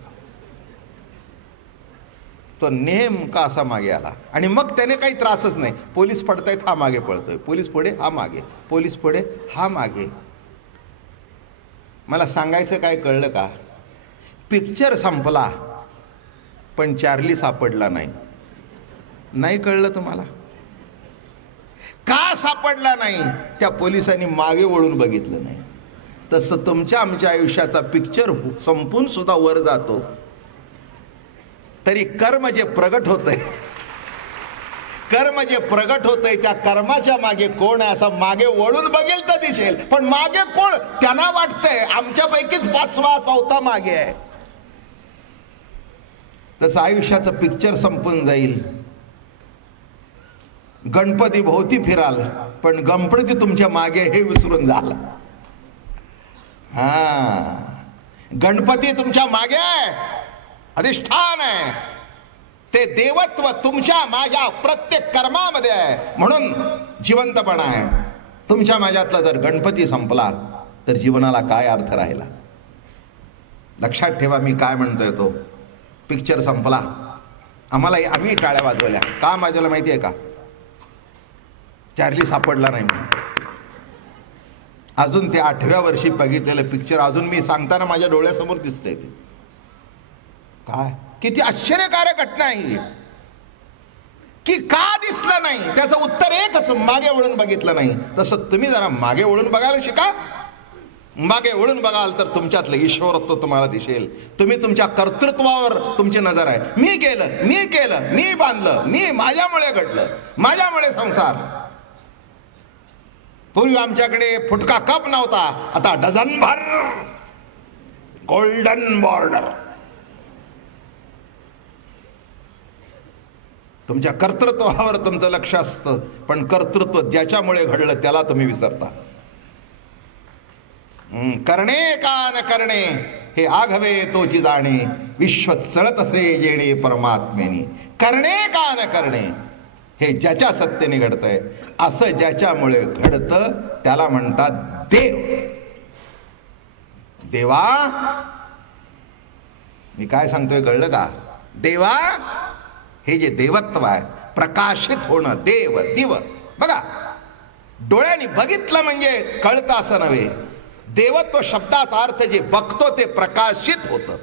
तो नेमका असा मागे आला आणि मग त्याने काही त्रासच नाही. पोलीस पडतायत, हा मागे पळतोय. पोलीस पुढे, हा मागे. पोलीस पुढे, हा मागे. मला सांगायचं काय कळलं का? पिक्चर संपला पण चार्ली सापडला नाही. नाही कळलं तुम्हाला? का सापडला नाही? त्या पोलिसांनी मागे वळून बघितलं नाही. तसं तुमच्या आमच्या आयुष्याचा पिक्चर संपून सुद्धा वर जातो तरी कर्म जे प्रगट होतंय, कर्म जे प्रगट होतंय त्या कर्माच्या मागे कोण आहे असं मागे वळून बघेल तर दिसेल. पण मागे कोण? त्यांना वाटतंय आमच्यापैकीच 5वा 4था मागे आहे. तसं आयुष्याचं पिक्चर संपून जाईल. गणपती भोवती फिराल पण गणपती तुमच्या मागे हे विसरून जाल. गणपती तुमच्या मागे अधिष्ठान आहे. ते देवत्व तुमच्या माझ्या प्रत्येक कर्मामध्ये आहे. म्हणून जिवंतपणा आहे. तुमच्या माझ्यातला जर गणपती संपला तर जीवनाला काय अर्थ राहिला? लक्षात ठेवा मी काय म्हणतोय. तो पिक्चर संपला. आम्ही टाळ्या वाजवल्या. का वाजवल्या माहिती आहे का? चार्ली सापडला नाही म्हणून. अजून ते 8व्या वर्षी बघितलेलं पिक्चर अजून मी सांगताना माझ्या डोळ्यासमोर दिसतंय. ते काय किती आश्चर्यकारक घटना आहे की का दिसलं नाही, त्याचं उत्तर एकच, मागे वळून बघितलं नाही. तसं तुम्ही जरा मागे वळून बघायला शिका. मागे वळून बघाल तर तुमच्यातलं ईश्वरत्व तुम्हाला दिसेल. तुम्ही तुमच्या कर्तृत्वावर तुमची नजर आहे. मी केलं, मी बांधलं, माझ्यामुळे घडलं, माझ्यामुळे संसार. पूर्वी आमच्याकडे फुटका कप नव्हता, आता डझनभर गोल्डन बॉर्डर. तुमच्या कर्तृत्वावर तुमचं लक्ष असतं, पण कर्तृत्व ज्याच्यामुळे घडलं त्याला तुम्ही विसरता. करणे का न करणे हे आघवे तोची जाणे, विश्व चळत असे जेणे परमात्मेनी. करणे का न करणे हे ज्याच्या सत्तेने घडतंय, असं ज्याच्यामुळे घडतं त्याला म्हणतात देव. देवा, मी काय सांगतोय कळलं का? देवा हे जे देवत्व आहे, प्रकाशित होणं, देव दिव. बघा, डोळ्यांनी बघितलं म्हणजे कळतं असं नव्हे. देवत्व शब्दाचा अर्थ जे बघतो ते प्रकाशित होतं.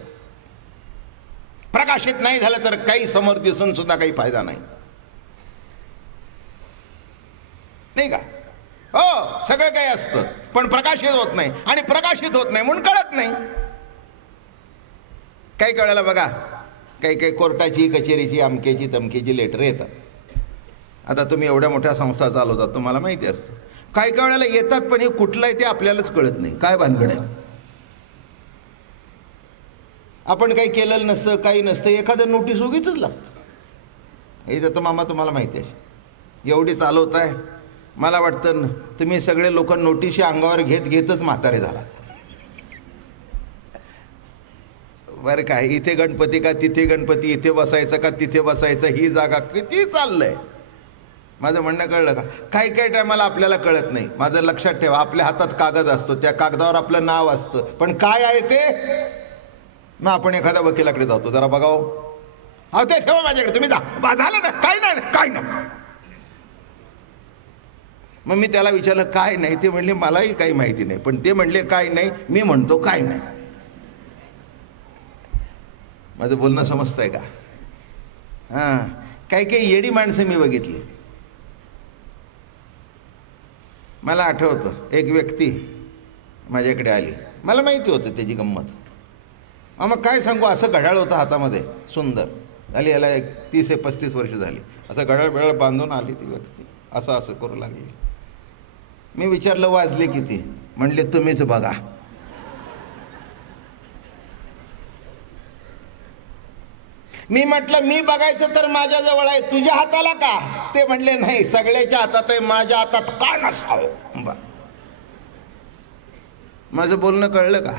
प्रकाशित नाही झालं तर काही समोर दिसून सुद्धा काही फायदा नाही, नाही का? हो, सगळं काही असतं पण प्रकाशित होत नाही, आणि प्रकाशित होत नाही म्हणून कळत नाही. काही कळायला बघा, काही काही कोर्टाची, कचेरीची, अमकेची तमकेची लेटर येतात. आता तुम्ही एवढ्या मोठ्या संस्था चालवतात, तुम्हाला माहिती असतं. काही काही वेळेला येतात पण हे कुठलं आहे ते आपल्यालाच कळत नाही, काय भानगड आहे. आपण काही केलेलं नसतं, काही नसतं, एखादं नोटीस उगीचच लागतं. हे तर मामा तुम्हाला माहिती आहे, एवढी चालवत आहे. मला वाटतं तुम्ही सगळे लोक नोटीस अंगावर घेतच म्हातारे झाला. बरं काय, इथे गणपती का तिथे गणपती, इथे बसायचं का तिथे बसायचं, ही जागा किती चाललंय. माझं म्हणणं कळलं का? काही काही टायमाला आपल्याला कळत नाही. माझं लक्षात ठेवा, आपल्या हातात कागद असतो, त्या कागदावर आपलं नाव असतं, पण काय आहे ते मग आपण एखाद्या वकिलाकडे जातो, जरा बघाव, अहो ते ठेवा माझ्याकडे, तुम्ही जा, झालं ना, काय नाही, काय नाही. मग मी त्याला विचारलं काय नाही, ते म्हणले मलाही काही माहिती नाही, पण ते म्हणले काय नाही, मी म्हणतो काय नाही. माझं बोलणं समजतंय का? हां, काही काही येडी माणसं मी बघितली. मला आठवतं एक व्यक्ती माझ्याकडे आली, मला माहिती होतं त्याची गंमत. मग काय सांगू, असं घड्याळ होतं हातामध्ये सुंदर, झाली याला 30-35 वर्ष झाली. असं घड्याळ बिळाळ बांधून आली ती व्यक्ती, असं असं करू लागली. मी विचारलं वाजले किती, म्हणले तुम्हीच बघा. मी म्हटलं मी बघायचं तर माझ्या जवळ आहे, तुझ्या हाताला का? ते म्हणले नाही, सगळ्याच्या हातात आहे, माझ्या हातात का नसावं. माझं बोलणं कळलं का?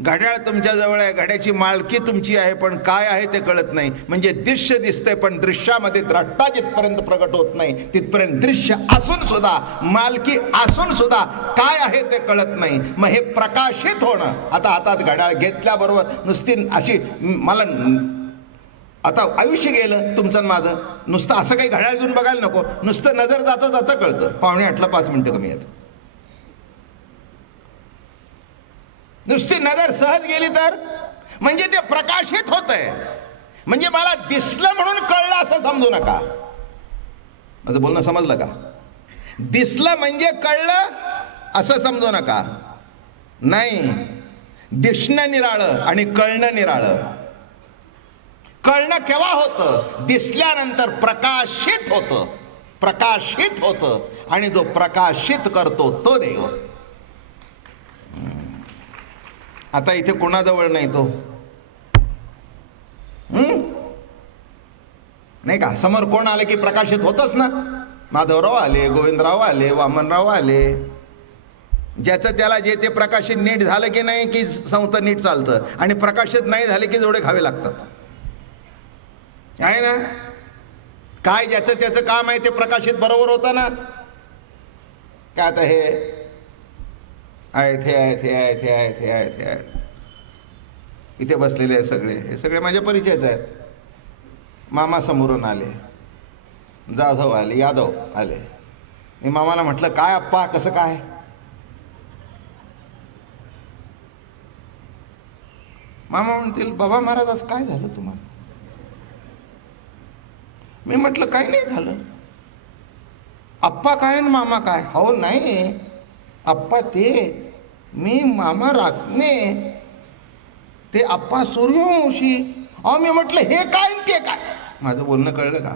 घड्याळ तुमच्या जवळ आहे, घड्याची मालकी तुमची आहे, पण काय आहे ते कळत नाही. म्हणजे दृश्य दिसतंय पण दृश्यामध्ये द्रष्टा जिथपर्यंत प्रगट होत नाही तिथपर्यंत दृश्य असून सुद्धा, मालकी असून सुद्धा काय आहे ते कळत नाही. मग हे प्रकाशित होणं, आता हातात घड्याळ घेतल्याबरोबर नुसती अशी, मला आता आयुष्य गेलं तुमचं माझं, नुसतं असं काही घड्याळ घेऊन बघायला नको, नुसतं नजर जाता जाता कळतं 7:45ला 5 मिनिटं कमी आहेत. नुसती नजर सहज गेली तर म्हणजे ते प्रकाशित होतंय, म्हणजे मला दिसलं म्हणून कळलं असं समजू नका. माझं बोलणं समजलं का? दिसलं म्हणजे कळलं असं समजू नका. नाही, दिसणं निराळं आणि कळणं निराळं. कळणं केव्हा होतं? दिसल्यानंतर प्रकाशित होतं, प्रकाशित होतं, आणि जो प्रकाशित करतो तो देव. आता इथे कोणाजवळ नाही तो, नाही का? समोर कोण आले की प्रकाशित होतच ना. माधवराव आले, गोविंदराव आले, वामनराव आले, ज्याचं त्याला जे ते प्रकाशित नीट झालं की नाही की संस्था नीट चालतं, आणि प्रकाशित नाही झाले की जोडे खावे लागतात, आहे ना? काय ज्याचं त्याचं काम आहे ते प्रकाशित बरोबर होतं ना. काय आता हे आहेत, हे आहेत, हे आहेत, हे आहेत, हे आहेत, हे आहेत, इथे बसलेले आहेत सगळे, हे सगळे माझ्या परिचयाचे आहेत. मामा समोरून आले, जाधव आले, यादव आले, मी मामाला म्हटलं, काय आप्पा, कसं काय? मामा म्हणतील, बाबा महाराज आज काय झालं तुम्हाला? मी म्हटलं, काही नाही झालं. आप्पा काय आणि मामा काय? हो नाही आप्पा ते, मी मामा रासने, ते आप्पा सूर्यवंशी. अहो मी म्हटलं, हे काय ते काय? माझं बोलणं कळलं का?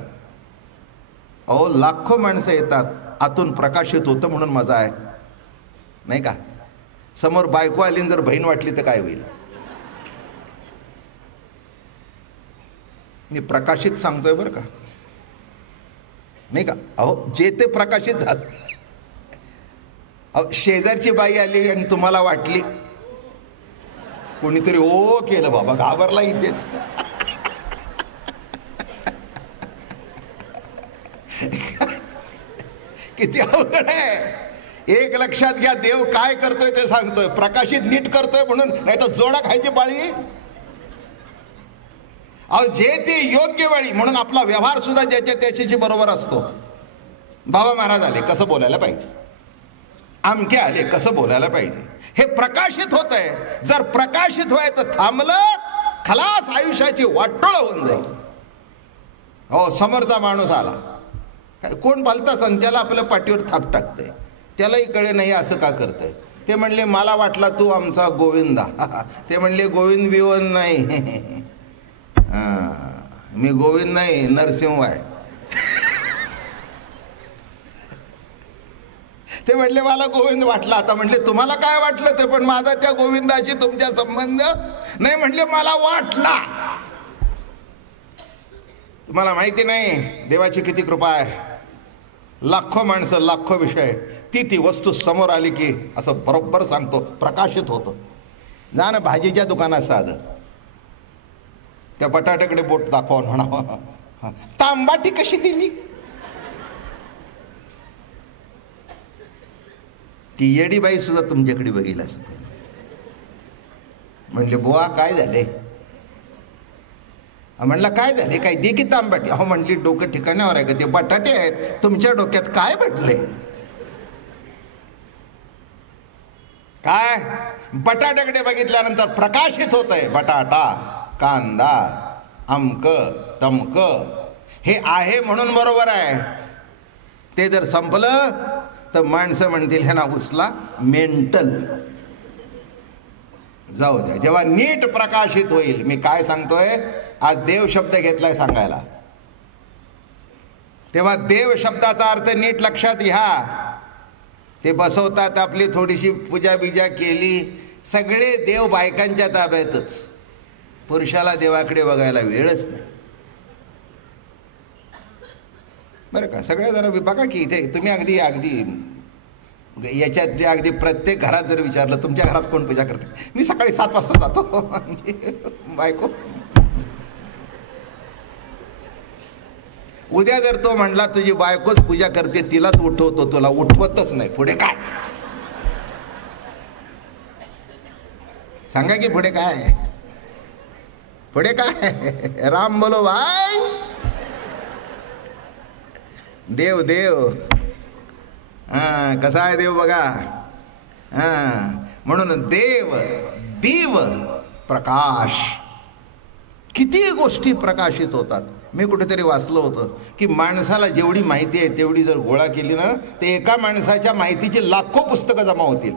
अहो लाखो माणसं येतात, आतून प्रकाशित होतं म्हणून मजा आहे, नाही का? समोर बायको आली जर बहीण वाटली तर काय होईल? मी प्रकाशित सांगतोय बरं का, नाही का? अहो जे ते प्रकाशित झालं. अहो शेजारची बाई आली आणि तुम्हाला वाटली, कोणीतरी ओ केलं, बाबा घाबरला इथेच. किती अवघड आहे. एक लक्षात घ्या, देव काय करतोय ते सांगतोय, प्रकाशित नीट करतोय म्हणून, नाही तर जोडा खायची पाळी. अहो जे ते योग्य वेळी, म्हणून आपला व्यवहार सुद्धा ज्याच्या त्याच्याशी बरोबर असतो. बाबा महाराज आले, कसं बोलायला पाहिजे? आमके आले, कसं बोलायला पाहिजे? हे प्रकाशित होत आहे. जर प्रकाशित व्हायचं थांबलं, खलास, आयुष्याची वाटोळ होऊन जाईल. हो समोरचा माणूस आला, कोण भलता सण, त्याला आपल्या पाठीवर थाप टाकतंय, त्यालाही कळे नाही असं का करतंय. ते म्हणले, मला वाटला तू आमचा गोविंदा. ते म्हणले, गोविंद बिवंद नाही, मी गोविंद नाही, नरसिंह आहे. ते म्हणले, मला गोविंद वाटला. आता म्हणले, तुम्हाला काय वाटलं ते, पण माझा त्या गोविंदाशी तुमच्या संबंध नाही. म्हणले, मला वाटला. तुम्हाला माहिती नाही देवाची किती कृपा आहे. लाखो माणसं, लाखो विषय, ती वस्तू समोर आली की असं बरोबर सांगतो, प्रकाशित होतं. जा ना भाजीच्या दुकानात साधं, त्या बटाट्याकडे बोट दाखवून म्हणावं, तांबाटी कशी दिली? ती येडी बाई सुद्धा तुमच्याकडे बघील असं. म्हणले, बुवा काय झाले? म्हणलं, काय झाले? काय दे की तांबाटी. अहो म्हणली, डोकं ठिकाणावर आहे का? ते बटाटे आहेत, तुमच्या डोक्यात काय बदले? काय? बटाट्याकडे बघितल्यानंतर प्रकाशित होत आहे. बटाटा, कांदा, अमक तमक, हे आहे म्हणून बरोबर आहे. ते जर संपलं तर माणसं म्हणतील, हे ना उचला मेंटल. जाऊ द्या, जेव्हा नीट प्रकाशित होईल. मी काय सांगतोय, आज देव शब्द घेतलाय सांगायला, तेव्हा देव शब्दाचा अर्थ नीट लक्षात घ्या. ते बसवतात, आपली थोडीशी पूजा बिजा केली, सगळे देव बायकांच्या ताब्यातच. पुरुषाला देवाकडे बघायला वेळच नाही, बरं का? सगळ्या जण बघा की इथे तुम्ही अगदी याच्यात अगदी प्रत्येक घरात जर विचारलं, तुमच्या घरात कोण पूजा करते? मी सकाळी 7 वाजता जातो. बायको, उद्या जर तो म्हणला तुझी बायकोच पूजा करते, तिलाच उठवतो, तुला उठवतच नाही, पुढे काय? सांगा की पुढे काय? पुढे काय? राम बोलो भाई. देव देव, कसा आहे देव बघा. म्हणून देव, दीव, प्रकाश, किती गोष्टी प्रकाशित होतात. मी कुठेतरी वाचलं होतं की माणसाला जेवढी माहिती आहे तेवढी जर गोळा केली ना, ते एका माणसाच्या माहितीची लाखो पुस्तकं जमा होतील.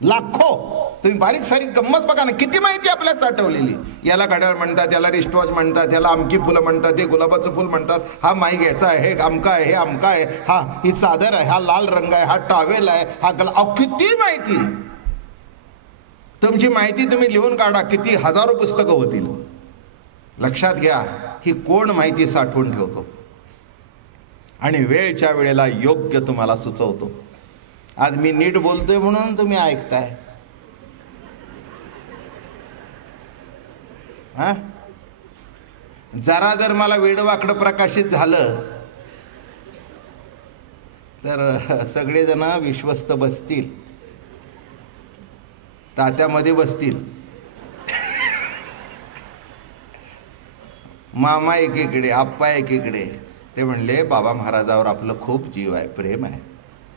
लाखो. तुम्ही बारीक सारीक गंमत बघा ना, किती माहिती आपल्याला साठवलेली. याला घड्याळ म्हणतात, याला रिस्टवॉच म्हणतात, याला अमकी फुलं म्हणतात, हे गुलाबाचं फुल म्हणतात, हा माईक याचा आहे, हे अमका आहे, हे अमका आहे, हा ही चादर आहे, हा लाल रंग आहे, हा टॉवेल आहे, हा किती माहिती. तुमची माहिती तुम्ही लिहून काढा, किती हजारो पुस्तकं होतील. लक्षात घ्या, ही कोण माहिती साठवून ठेवतो आणि वेळच्या वेळेला योग्य तुम्हाला सुचवतो. आज मी नीट बोलतोय म्हणून तुम्ही ऐकताय. जरा जर मला वेडवाकडं प्रकाशित झालं तर सगळेजण विश्वस्त बसतील, तात्यामध्ये बसतील. मामा एकीकडे, आप्पा एकीकडे. ते म्हणले, बाबा महाराजावर आपलं खूप जीव आहे, प्रेम आहे.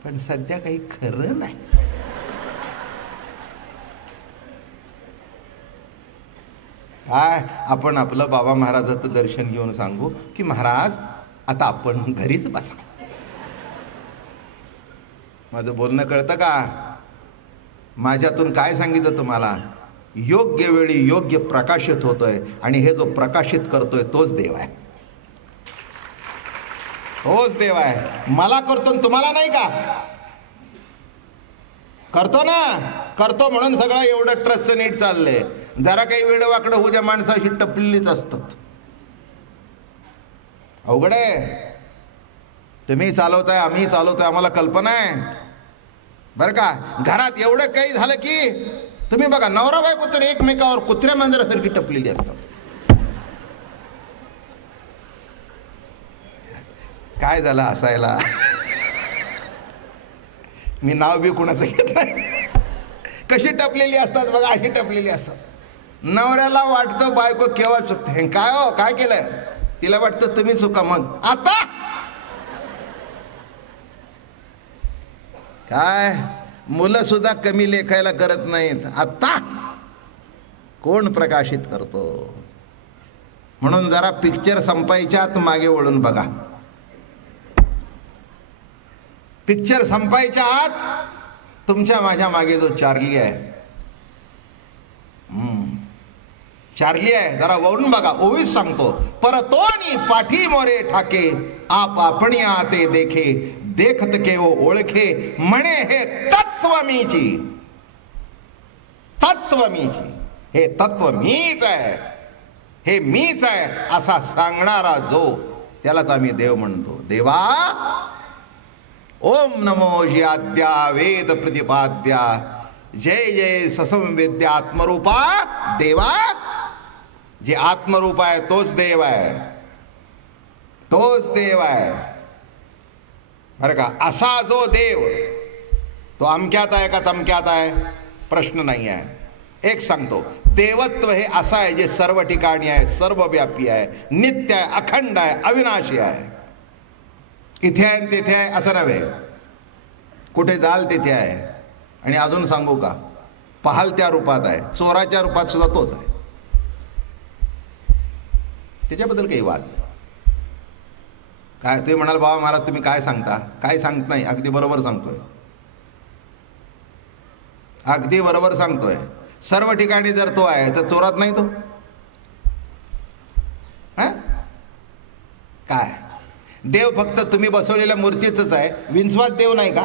पण सध्या काही खरं नाही. काय आपण आपलं बाबा महाराजाचं दर्शन घेऊन सांगू की महाराज आता आपण घरीच बसा. माझं बोलणं कळतं का? माझ्यातून काय सांगितलं तुम्हाला? योग्य वेळी योग्य प्रकाशित होतोय आणि हे जो प्रकाशित करतोय तोच देव आहे. तोच देव आहे. मला करतो तुम्हाला नाही का? करतो ना. करतो म्हणून सगळं एवढं ट्रस्ट नीट चाललंय. जरा काही वेळ वाकडं होऊ द्या, माणसाशी टपलेलीच असतात. अवघड आहे. तुम्ही चालवताय, आम्ही चालवतोय, आम्हाला कल्पना आहे बरं का. घरात एवढं काही झालं की तुम्ही बघा, नवरा बायको तर एकमेकावर कुत्र्या मांजरासारखी टपलेली असतात. काय झालं हसायला? मी नाव बी कोणाचं घेत नाही. कशी टपलेली असतात बघा, अशी टपलेली असतात. नवऱ्याला वाटतं बायको केव्हा चुकते. काय हो, काय केलंय? तिला वाटतं तुम्ही चुका. मग आता काय मुलं सुद्धा कमी लेखायला करत नाहीत. आता कोण प्रकाशित करतो? म्हणून जरा पिक्चर संपायच्या आत मागे वळून बघा. पिक्चर संपायच्या आत तुमच्या माझ्या मागे जो चार्ली आहे, चार्ली आहे, जरा वळून बघा. ओवीस सांगतो, परतोनी पाठी मोरे ठाके, आप आपणिया ते देखे, देखत के वो ओळखे, म्हणे हे तत्व मीची. तत्व मीची, हे तत्व मीच आहे, हे मीच आहे असा सांगणारा जो, त्यालाच आम्ही देव म्हणतो. देवा ओम नमो ज्याद्या वेद प्रतिपाद्या, जय जय ससंवेद्या आत्मरूपा देवा. जे आत्मरूप आहे तोच देव आहे, तोच देव आहे बरं का. असा जो देव तो अमक्यात आहे का तमक्यात आहे प्रश्न नाही आहे. एक सांगतो, देवत्व हे असं आहे जे सर्व ठिकाणी आहे, सर्वव्यापी आहे, नित्य आहे, अखंड आहे, अविनाशी आहे. इथे आहे तिथे आहे असं नव्हे, कुठे जाल तिथे आहे. आणि अजून सांगू का, पाहाल त्या रूपात आहे, चोराच्या रूपात सुद्धा तोच आहे. त्याच्याबद्दल काही वाद काय? तुम्ही म्हणाल बाबा महाराज तुम्ही काय सांगता? काय सांगत नाही, अगदी बरोबर सांगतोय, अगदी बरोबर सांगतोय. सर्व ठिकाणी जर तो आहे तर चोरात नाही तो? काय देव फक्त तुम्ही बसवलेल्या मूर्तीच आहे, विंचवात देव नाही का?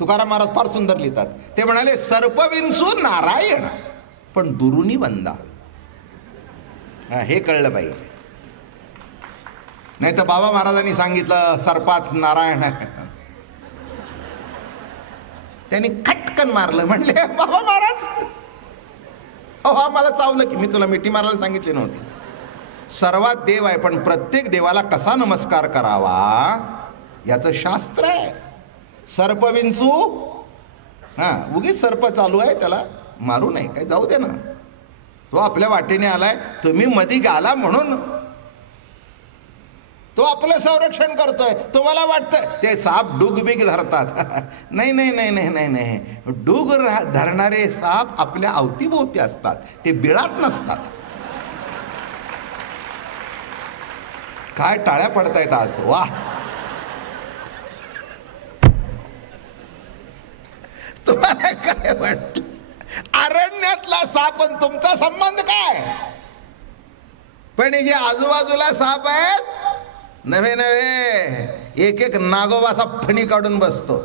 तुकाराम महाराज फार सुंदर लिहितात. ते म्हणाले सर्प विंचू नारायण पण दुरुनी वंदा. हे कळलं पाहिजे. नाही तर बाबा महाराजांनी सांगितलं सर्पात नारायण आहे, त्यांनी खटकन मारलं. म्हणले बाबा महाराज हो मला चावलं की, मी तुला मिठी मारायला सांगितली नव्हती. सर्वात देव आहे, पण प्रत्येक देवाला कसा नमस्कार करावा याचं शास्त्र आहे. सर्प विंचू, उगीच सर्प चालू आहे त्याला मारू नये, काय जाऊ दे ना, तो आपल्या वाटेने आलाय, तुम्ही मधी गाला म्हणून तो आपलं संरक्षण करतोय. तुम्हाला वाटतं ते साप डूग बिग धरतात. नाही नाही नाही नाही नाही नाही, डूग धरणारे साप आपल्या अवतीभोवती असतात, ते बिळात नसतात. काय टाळ्या पडतायत आज, वा. तुम्हाला काय वाटत? अरण्यातला साप आणि तुमचा संबंध काय? पण जे आजूबाजूला साप आहेत नव्हे नव्हे, एक एक नागोबाचा फणी काढून बसतो.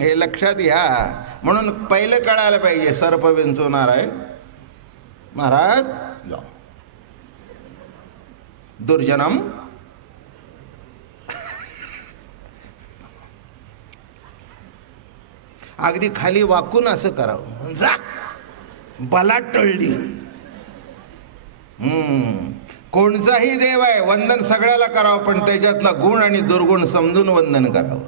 हे लक्षात घ्या. म्हणून पहिलं कळायला पाहिजे, सर्प विंचू नारायण महाराज जाऊ. दुर्जनम अगदी खाली वाकून असं करावं, जा बलाट टळली. कोणताही देव आहे, वंदन सगळ्याला करावं, पण त्याच्यातला गुण आणि दुर्गुण समजून वंदन करावं.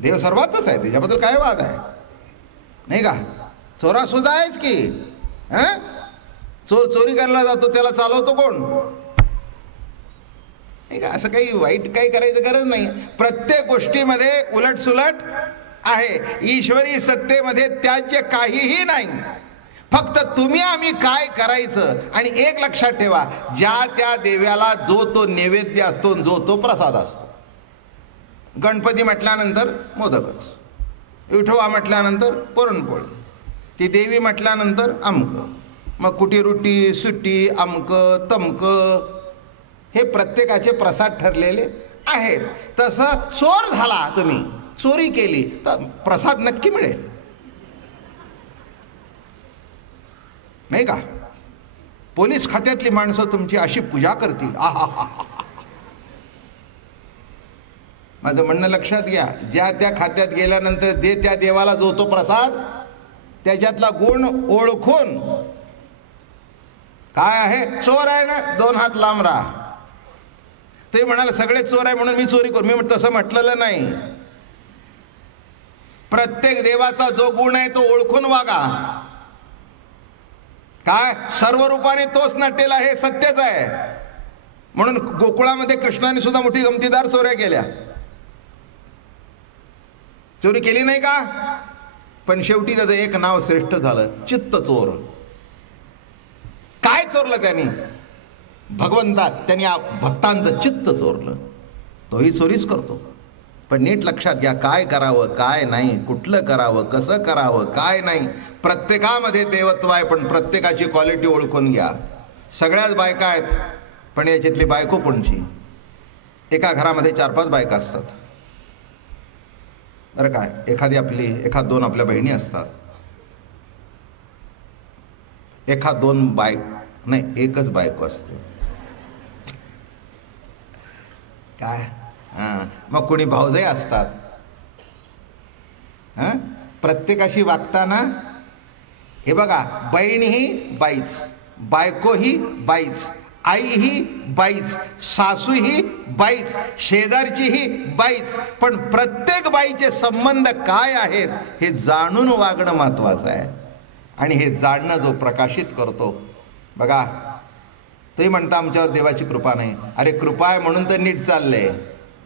देव सर्वातच आहे, त्याच्याबद्दल काय वाद आहे नाही का? चोरा सुद्धा आहेच की. चोर चोरी करायला जातो, त्याला चालवतो कोण? नाही का? असं काही वाईट काही करायचं गरज नाही. प्रत्येक गोष्टीमध्ये उलटसुलट आहे. ईश्वरी सत्तेमध्ये त्याज्य काहीही नाही. फक्त तुम्ही आम्ही काय करायचं. आणि एक लक्षात ठेवा, ज्या त्या देवाला जो तो नैवेद्य असतो, जो तो प्रसाद असतो. गणपती म्हटल्यानंतर मोदकच, विठोबा म्हटल्यानंतर पुरणपोळी, ती देवी म्हटल्यानंतर अमक, मग कुटीरुटी सुट्टी अमक तमक, हे प्रत्येकाचे प्रसाद ठरलेले आहेत. तसं चोर झाला, तुम्ही चोरी केली तर प्रसाद नक्की मिळेल, नाही का? पोलीस खात्यातली माणसं तुमची अशी पूजा करतील. माझं म्हणणं लक्षात घ्या, ज्या त्या खात्यात गेल्यानंतर त्या देवाला जो तो प्रसाद, त्याच्यातला गुण ओळखून, काय आहे, चोर आहे ना, 2 हात लांब राहा. ते म्हणाले सगळे चोर आहे म्हणून मी चोरी करू. मी तसं म्हटलेलं नाही. प्रत्येक देवाचा जो गुण आहे तो ओळखून वागा. काय, सर्व रूपाने तोच नटेला, हे सत्यच आहे. म्हणून गोकुळामध्ये कृष्णाने सुद्धा मोठी गमतीदार चोऱ्या केल्या. चोरी केली नाही का? पण शेवटी त्याचं एक नाव श्रेष्ठ झालं, चित्त चोर. काय चोरलं त्यांनी? भगवंता, त्यांनी भक्तांचं चित्त चोरलं. तोही चोरीच करतो. पण नीट लक्षात घ्या, काय करावं काय नाही, कुठलं करावं कसं करावं काय नाही, प्रत्येकामध्ये देवत्व आहे. पण प्रत्येकाची क्वालिटी ओळखून घ्या. सगळ्याच बायका आहेत, पण याच्यातली बायको कोणची? एका घरामध्ये 4-5 बायका असतात, बरं काय? एखादी आपली, 1-2 आपल्या बहिणी असतात, 1-2 नाही, एकच बायको असते. काय? मग कोणी भावजय असतात. प्रत्येकाशी वागताना हे बघा, बहीण ही बाईच, बायको ही बाईच, आई ही बाईच, सासू ही बाईच, शेजारची ही बाईच. पण प्रत्येक बाईचे संबंध काय आहेत हे जाणून वागणं महत्वाचं आहे. आणि हे जाणणं जो प्रकाशित करतो, बघा, ते म्हणता आमच्यावर देवाची कृपा नाही. अरे कृपा आहे म्हणून तर नीट चाललंय.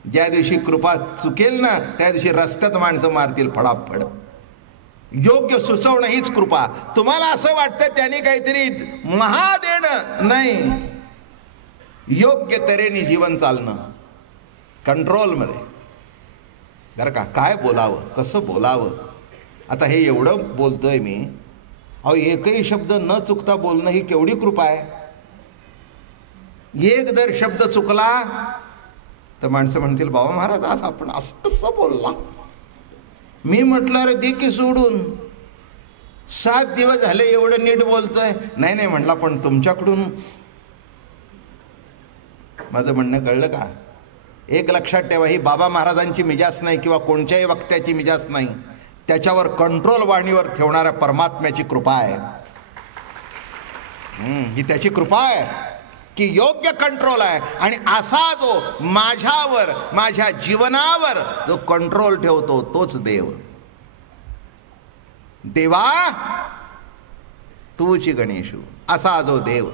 ज्या दिवशी कृपा चुकेल ना, त्या दिवशी रस्त्यात माणसं मारतील फडाफड. योग्य सुचवणं हीच कृपा. तुम्हाला असं वाटतं त्याने काहीतरी महा देणं, नाही, योग्य तऱ्हेने जीवन चालणं, कंट्रोलमध्ये. जर का काय बोलावं, कसं बोलावं. आता हे एवढं बोलतोय मी, अहो एकही शब्द न चुकता बोलणं ही केवढी कृपा आहे. एक जर शब्द चुकला तर माणसं म्हणतील, बाबा महाराज आज आपण असं कसं बोलला. मी म्हटलं, अरे दे की सोडून, 7 दिवस झाले एवढं नीट बोलतोय. नाही नाही म्हटला, पण तुमच्याकडून. माझं म्हणणं कळलं का? एक लक्षात ठेवा, ही बाबा महाराजांची मिजाज नाही किंवा कोणत्याही वक्त्याची मिजाज नाही. त्याच्यावर कंट्रोल वाणीवर ठेवणाऱ्या परमात्म्याची कृपा आहे. ही त्याची कृपा आहे की योग्य कंट्रोल आहे. आणि असा जो माझ्यावर, माझ्या जीवनावर जो कंट्रोल ठेवतो तोच देव. देवा तूची गणेशू, असा जो देव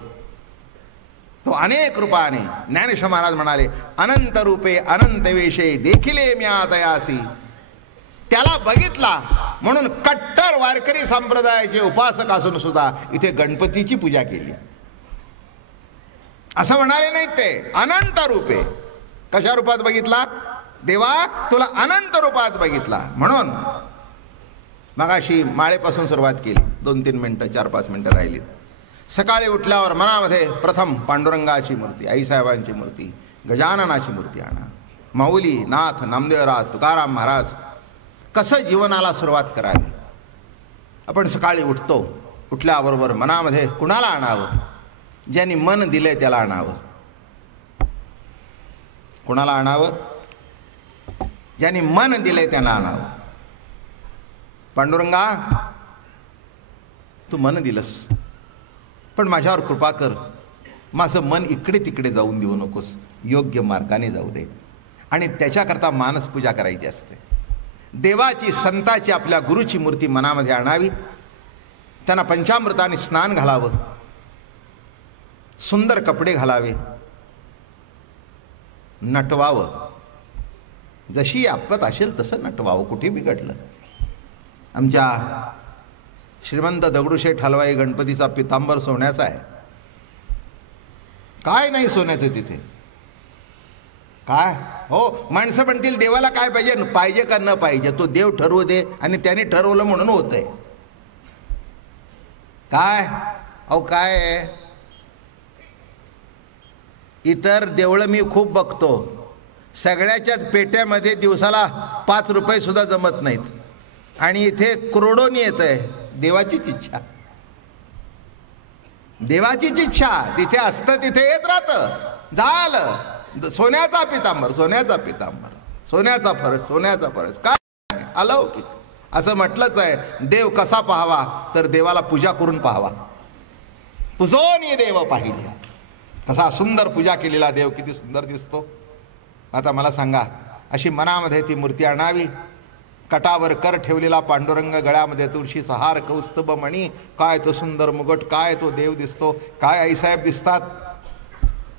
तो अनेक रूपाने. ज्ञानेश्वर महाराज म्हणाले, अनंत रूपे अनंत वेशे देखिले म्या तयासी. त्याला बघितला म्हणून कट्टर वारकरी संप्रदायाचे उपासक असून सुद्धा इथे गणपतीची पूजा केली. असं म्हणाले नाहीत ते. अनंत रूपे. कशा रूपात बघितला? देवा तुला अनंत रूपात बघितला. म्हणून मगाशी माळेपासून सुरुवात केली. 2-3 मिनिटं, 4-5 मिनिटं राहिली. सकाळी उठल्यावर मनामध्ये प्रथम पांडुरंगाची मूर्ती, आईसाहेबांची मूर्ती, गजाननाची मूर्ती आणा. माऊली, नाथ, नामदेवराज, तुकाराम महाराज, कसं जीवनाला सुरुवात करावी. आपण सकाळी उठतो, उठल्याबरोबर मनामध्ये कुणाला आणावं? ज्यांनी मन दिलंय त्याला आणावं. कुणाला आणावं? ज्यांनी मन दिलंय त्यांना आणावं. पांडुरंगा, तू मन दिलंस, पण माझ्यावर कृपा कर. माझं मन इकडे तिकडे जाऊन देऊ नकोस, योग्य मार्गाने जाऊ दे. आणि त्याच्याकरता मानस पूजा करायची असते. देवाची, संताची, आपल्या गुरुची मूर्ती मनामध्ये आणावी. त्यांना पंचामृताने स्नान घालावं, सुंदर कपडे घालावे, नटवावं, जशी आपत असेल तसं नटवावं, कुठे बिघडलं. आमच्या श्रीमंत दगडूशेठ हलवाई गणपतीचा पितांबर सोन्याचा आहे. काय नाही सोन्याचं तिथे, काय हो. माणसं म्हणतील देवाला काय पाहिजे, पाहिजे का न पाहिजे तो देव ठरवू दे, आणि त्याने ठरवलं म्हणून होतंय. काय अहो काय आहे, इतर देवळं मी खूप बघतो, सगळ्याच्याच पेट्यामध्ये दिवसाला 5 रुपये सुद्धा जमत नाहीत, आणि इथे करोडोनी येत आहे. देवाचीच इच्छा, देवाचीच इच्छा तिथे असतं, तिथे येत राहतं. झालं सोन्याचा पितांबर, सोन्याचा पितांबर, सोन्याचा फरक, सोन्याचा फरक. काय अलौकिक असं म्हटलंच आहे. देव कसा पाहावा, तर देवाला पूजा करून पाहावा. पुजोनी देव पाहिले, कसा सुंदर पूजा केलेला देव किती सुंदर दिसतो. आता मला सांगा, अशी मनामध्ये ती मूर्ती आणावी, कटावर कर ठेवलेला पांडुरंग, गळ्यामध्ये तुळशीचा हार, कौस्तुभ मणी, काय तो सुंदर मुगट, काय तो देव दिसतो, काय आईसाहेब दिसतात.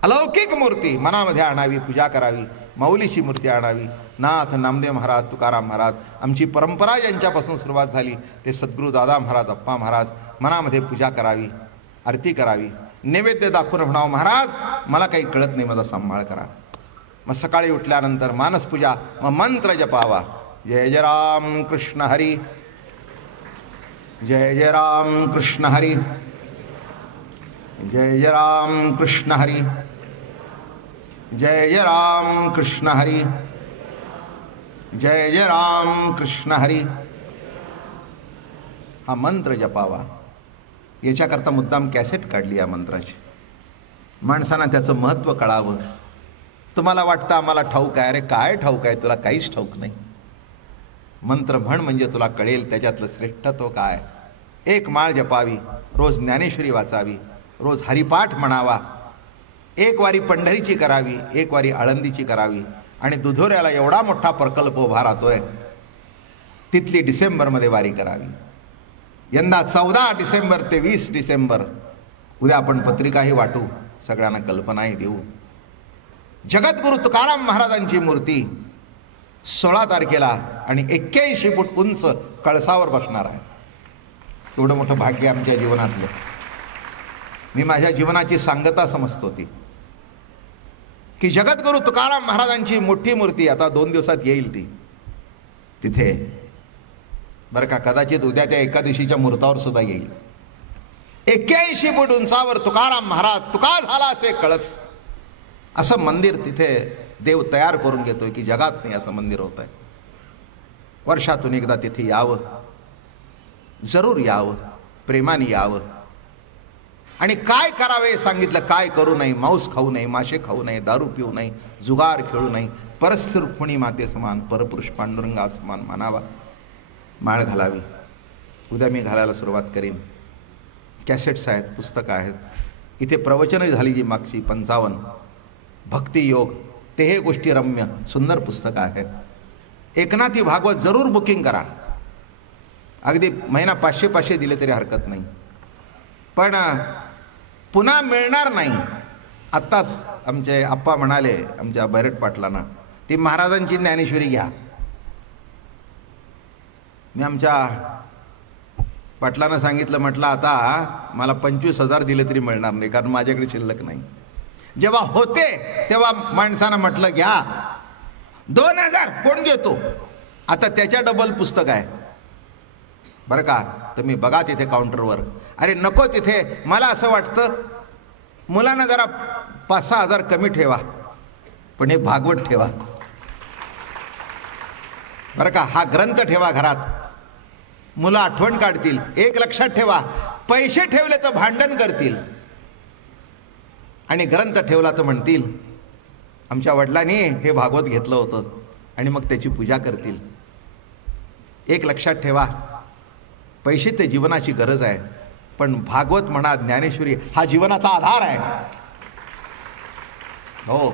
अलौकिक मूर्ती मनामध्ये आणावी, पूजा करावी. माऊलीची मूर्ती आणावी. नाथ नामदेव महाराज, तुकाराम महाराज, आमची परंपरा ज्यांच्यापासून सुरुवात झाली ते सद्गुरू दादा महाराज, अप्पा महाराज, मनामध्ये पूजा करावी, आरती करावी, नैवेद्य दाखवून म्हणावं, महाराज मला काही कळत नाही, माझा सांभाळ करा. मग सकाळी उठल्यानंतर मानसपूजा, मग मंत्र जपावा. जय जय राम कृष्ण हरी, जय जय राम कृष्ण हरी, जय जय राम कृष्ण हरी, जय जय राम कृष्ण हरी, जय जय राम कृष्ण हरी. हा मंत्र जपावा. याच्याकरता मुद्दाम कॅसेट काढली या मंत्राची, माणसांना त्याचं महत्त्व कळावं. तुम्हाला वाटतं आम्हाला ठाऊक आहे, अरे काय ठाऊक आहे तुला, काहीच ठाऊक नाही. मंत्र म्हण म्हणजे तुला कळेल त्याच्यातलं श्रेष्ठत्व काय. एक माळ जपावी, रोज ज्ञानेश्वरी वाचावी, रोज हरिपाठ म्हणावा, एक वारी पंढरीची करावी, एक वारी आळंदीची करावी. आणि दुधोऱ्याला एवढा मोठा प्रकल्प उभा राहतोय, तिथली डिसेंबरमध्ये वारी करावी. यंदा 14 डिसेंबर ते 20 डिसेंबर, उद्या आपण पत्रिकाही वाटू, सगळ्यांना कल्पनाही देऊ. जगद्गुरु तुकाराम महाराजांची मूर्ती 16 तारखेला आणि 81 फूट उंच कळसावर बसणार आहे. एवढं मोठं भाग्य आमच्या जीवनातलं. मी माझ्या जीवनाची सांगता समजतो ती, की जगद्गुरु तुकाराम महाराजांची मोठी मूर्ती आता 2 दिवसात येईल ती तिथे, बरं का. कदाचित उद्या त्या एकादशीच्या मुहूर्तावर सुद्धा येईल. 81 फूट उंचावर तुकाराम महाराज, तुका झाला असे कळस, असं मंदिर तिथे देव तयार करून घेतोय की जगात नाही असं मंदिर होत आहे. वर्षातून एकदा तिथे यावं, जरूर यावं, प्रेमाने यावं. आणि काय करावे सांगितलं, काय करू नये, मांस खाऊ नये, मासे खाऊ नये, दारू पिऊ नये, जुगार खेळू नये, परस्त्री रुक्मिणी माते समान, परपुरुष पांडुरंगा समान मानावा. माळ घालावी. उद्या मी घालायला सुरुवात करीन. कॅसेट्स आहेत, पुस्तकं आहेत. इथे प्रवचनं झाली जी मागची 55, भक्तियोग, ते हे गोष्टी रम्य सुंदर पुस्तकं आहेत. एकनाथी भागवत जरूर बुकिंग करा. अगदी महिना 500 दिले तरी हरकत नाही, पण पुन्हा मिळणार नाही. आत्ताच आमचे आप्पा म्हणाले आमच्या बैरट पाटलांना, ती महाराजांची ज्ञानेश्वरी घ्या. मी आमच्या पाटलांना सांगितलं, म्हटलं आता मला 25,000 दिले तरी मिळणार नाही, कारण माझ्याकडे शिल्लक नाही. जेव्हा होते तेव्हा माणसानं म्हटलं घ्या. 2,000 कोण घेतो, आता त्याच्या डबल पुस्तक आहे बरं का. तुम्ही बघा तिथे काउंटरवर. अरे नको, तिथे मला असं वाटतं मुलांना जरा 5-6 हजार कमी ठेवा, पण हे भागवत ठेवा बरं का. हा ग्रंथ ठेवा घरात, मुलं आठवण काढतील. एक लक्षात ठेवा, पैसे ठेवले तर भांडण करतील, आणि ग्रंथ ठेवला तर म्हणतील आमच्या वडिलांनी हे भागवत घेतलं होतं, आणि मग त्याची पूजा करतील. एक लक्षात ठेवा, पैसे ते जीवनाची गरज आहे, पण भागवत म्हणा, ज्ञानेश्वरी हा जीवनाचा आधार आहे. हो.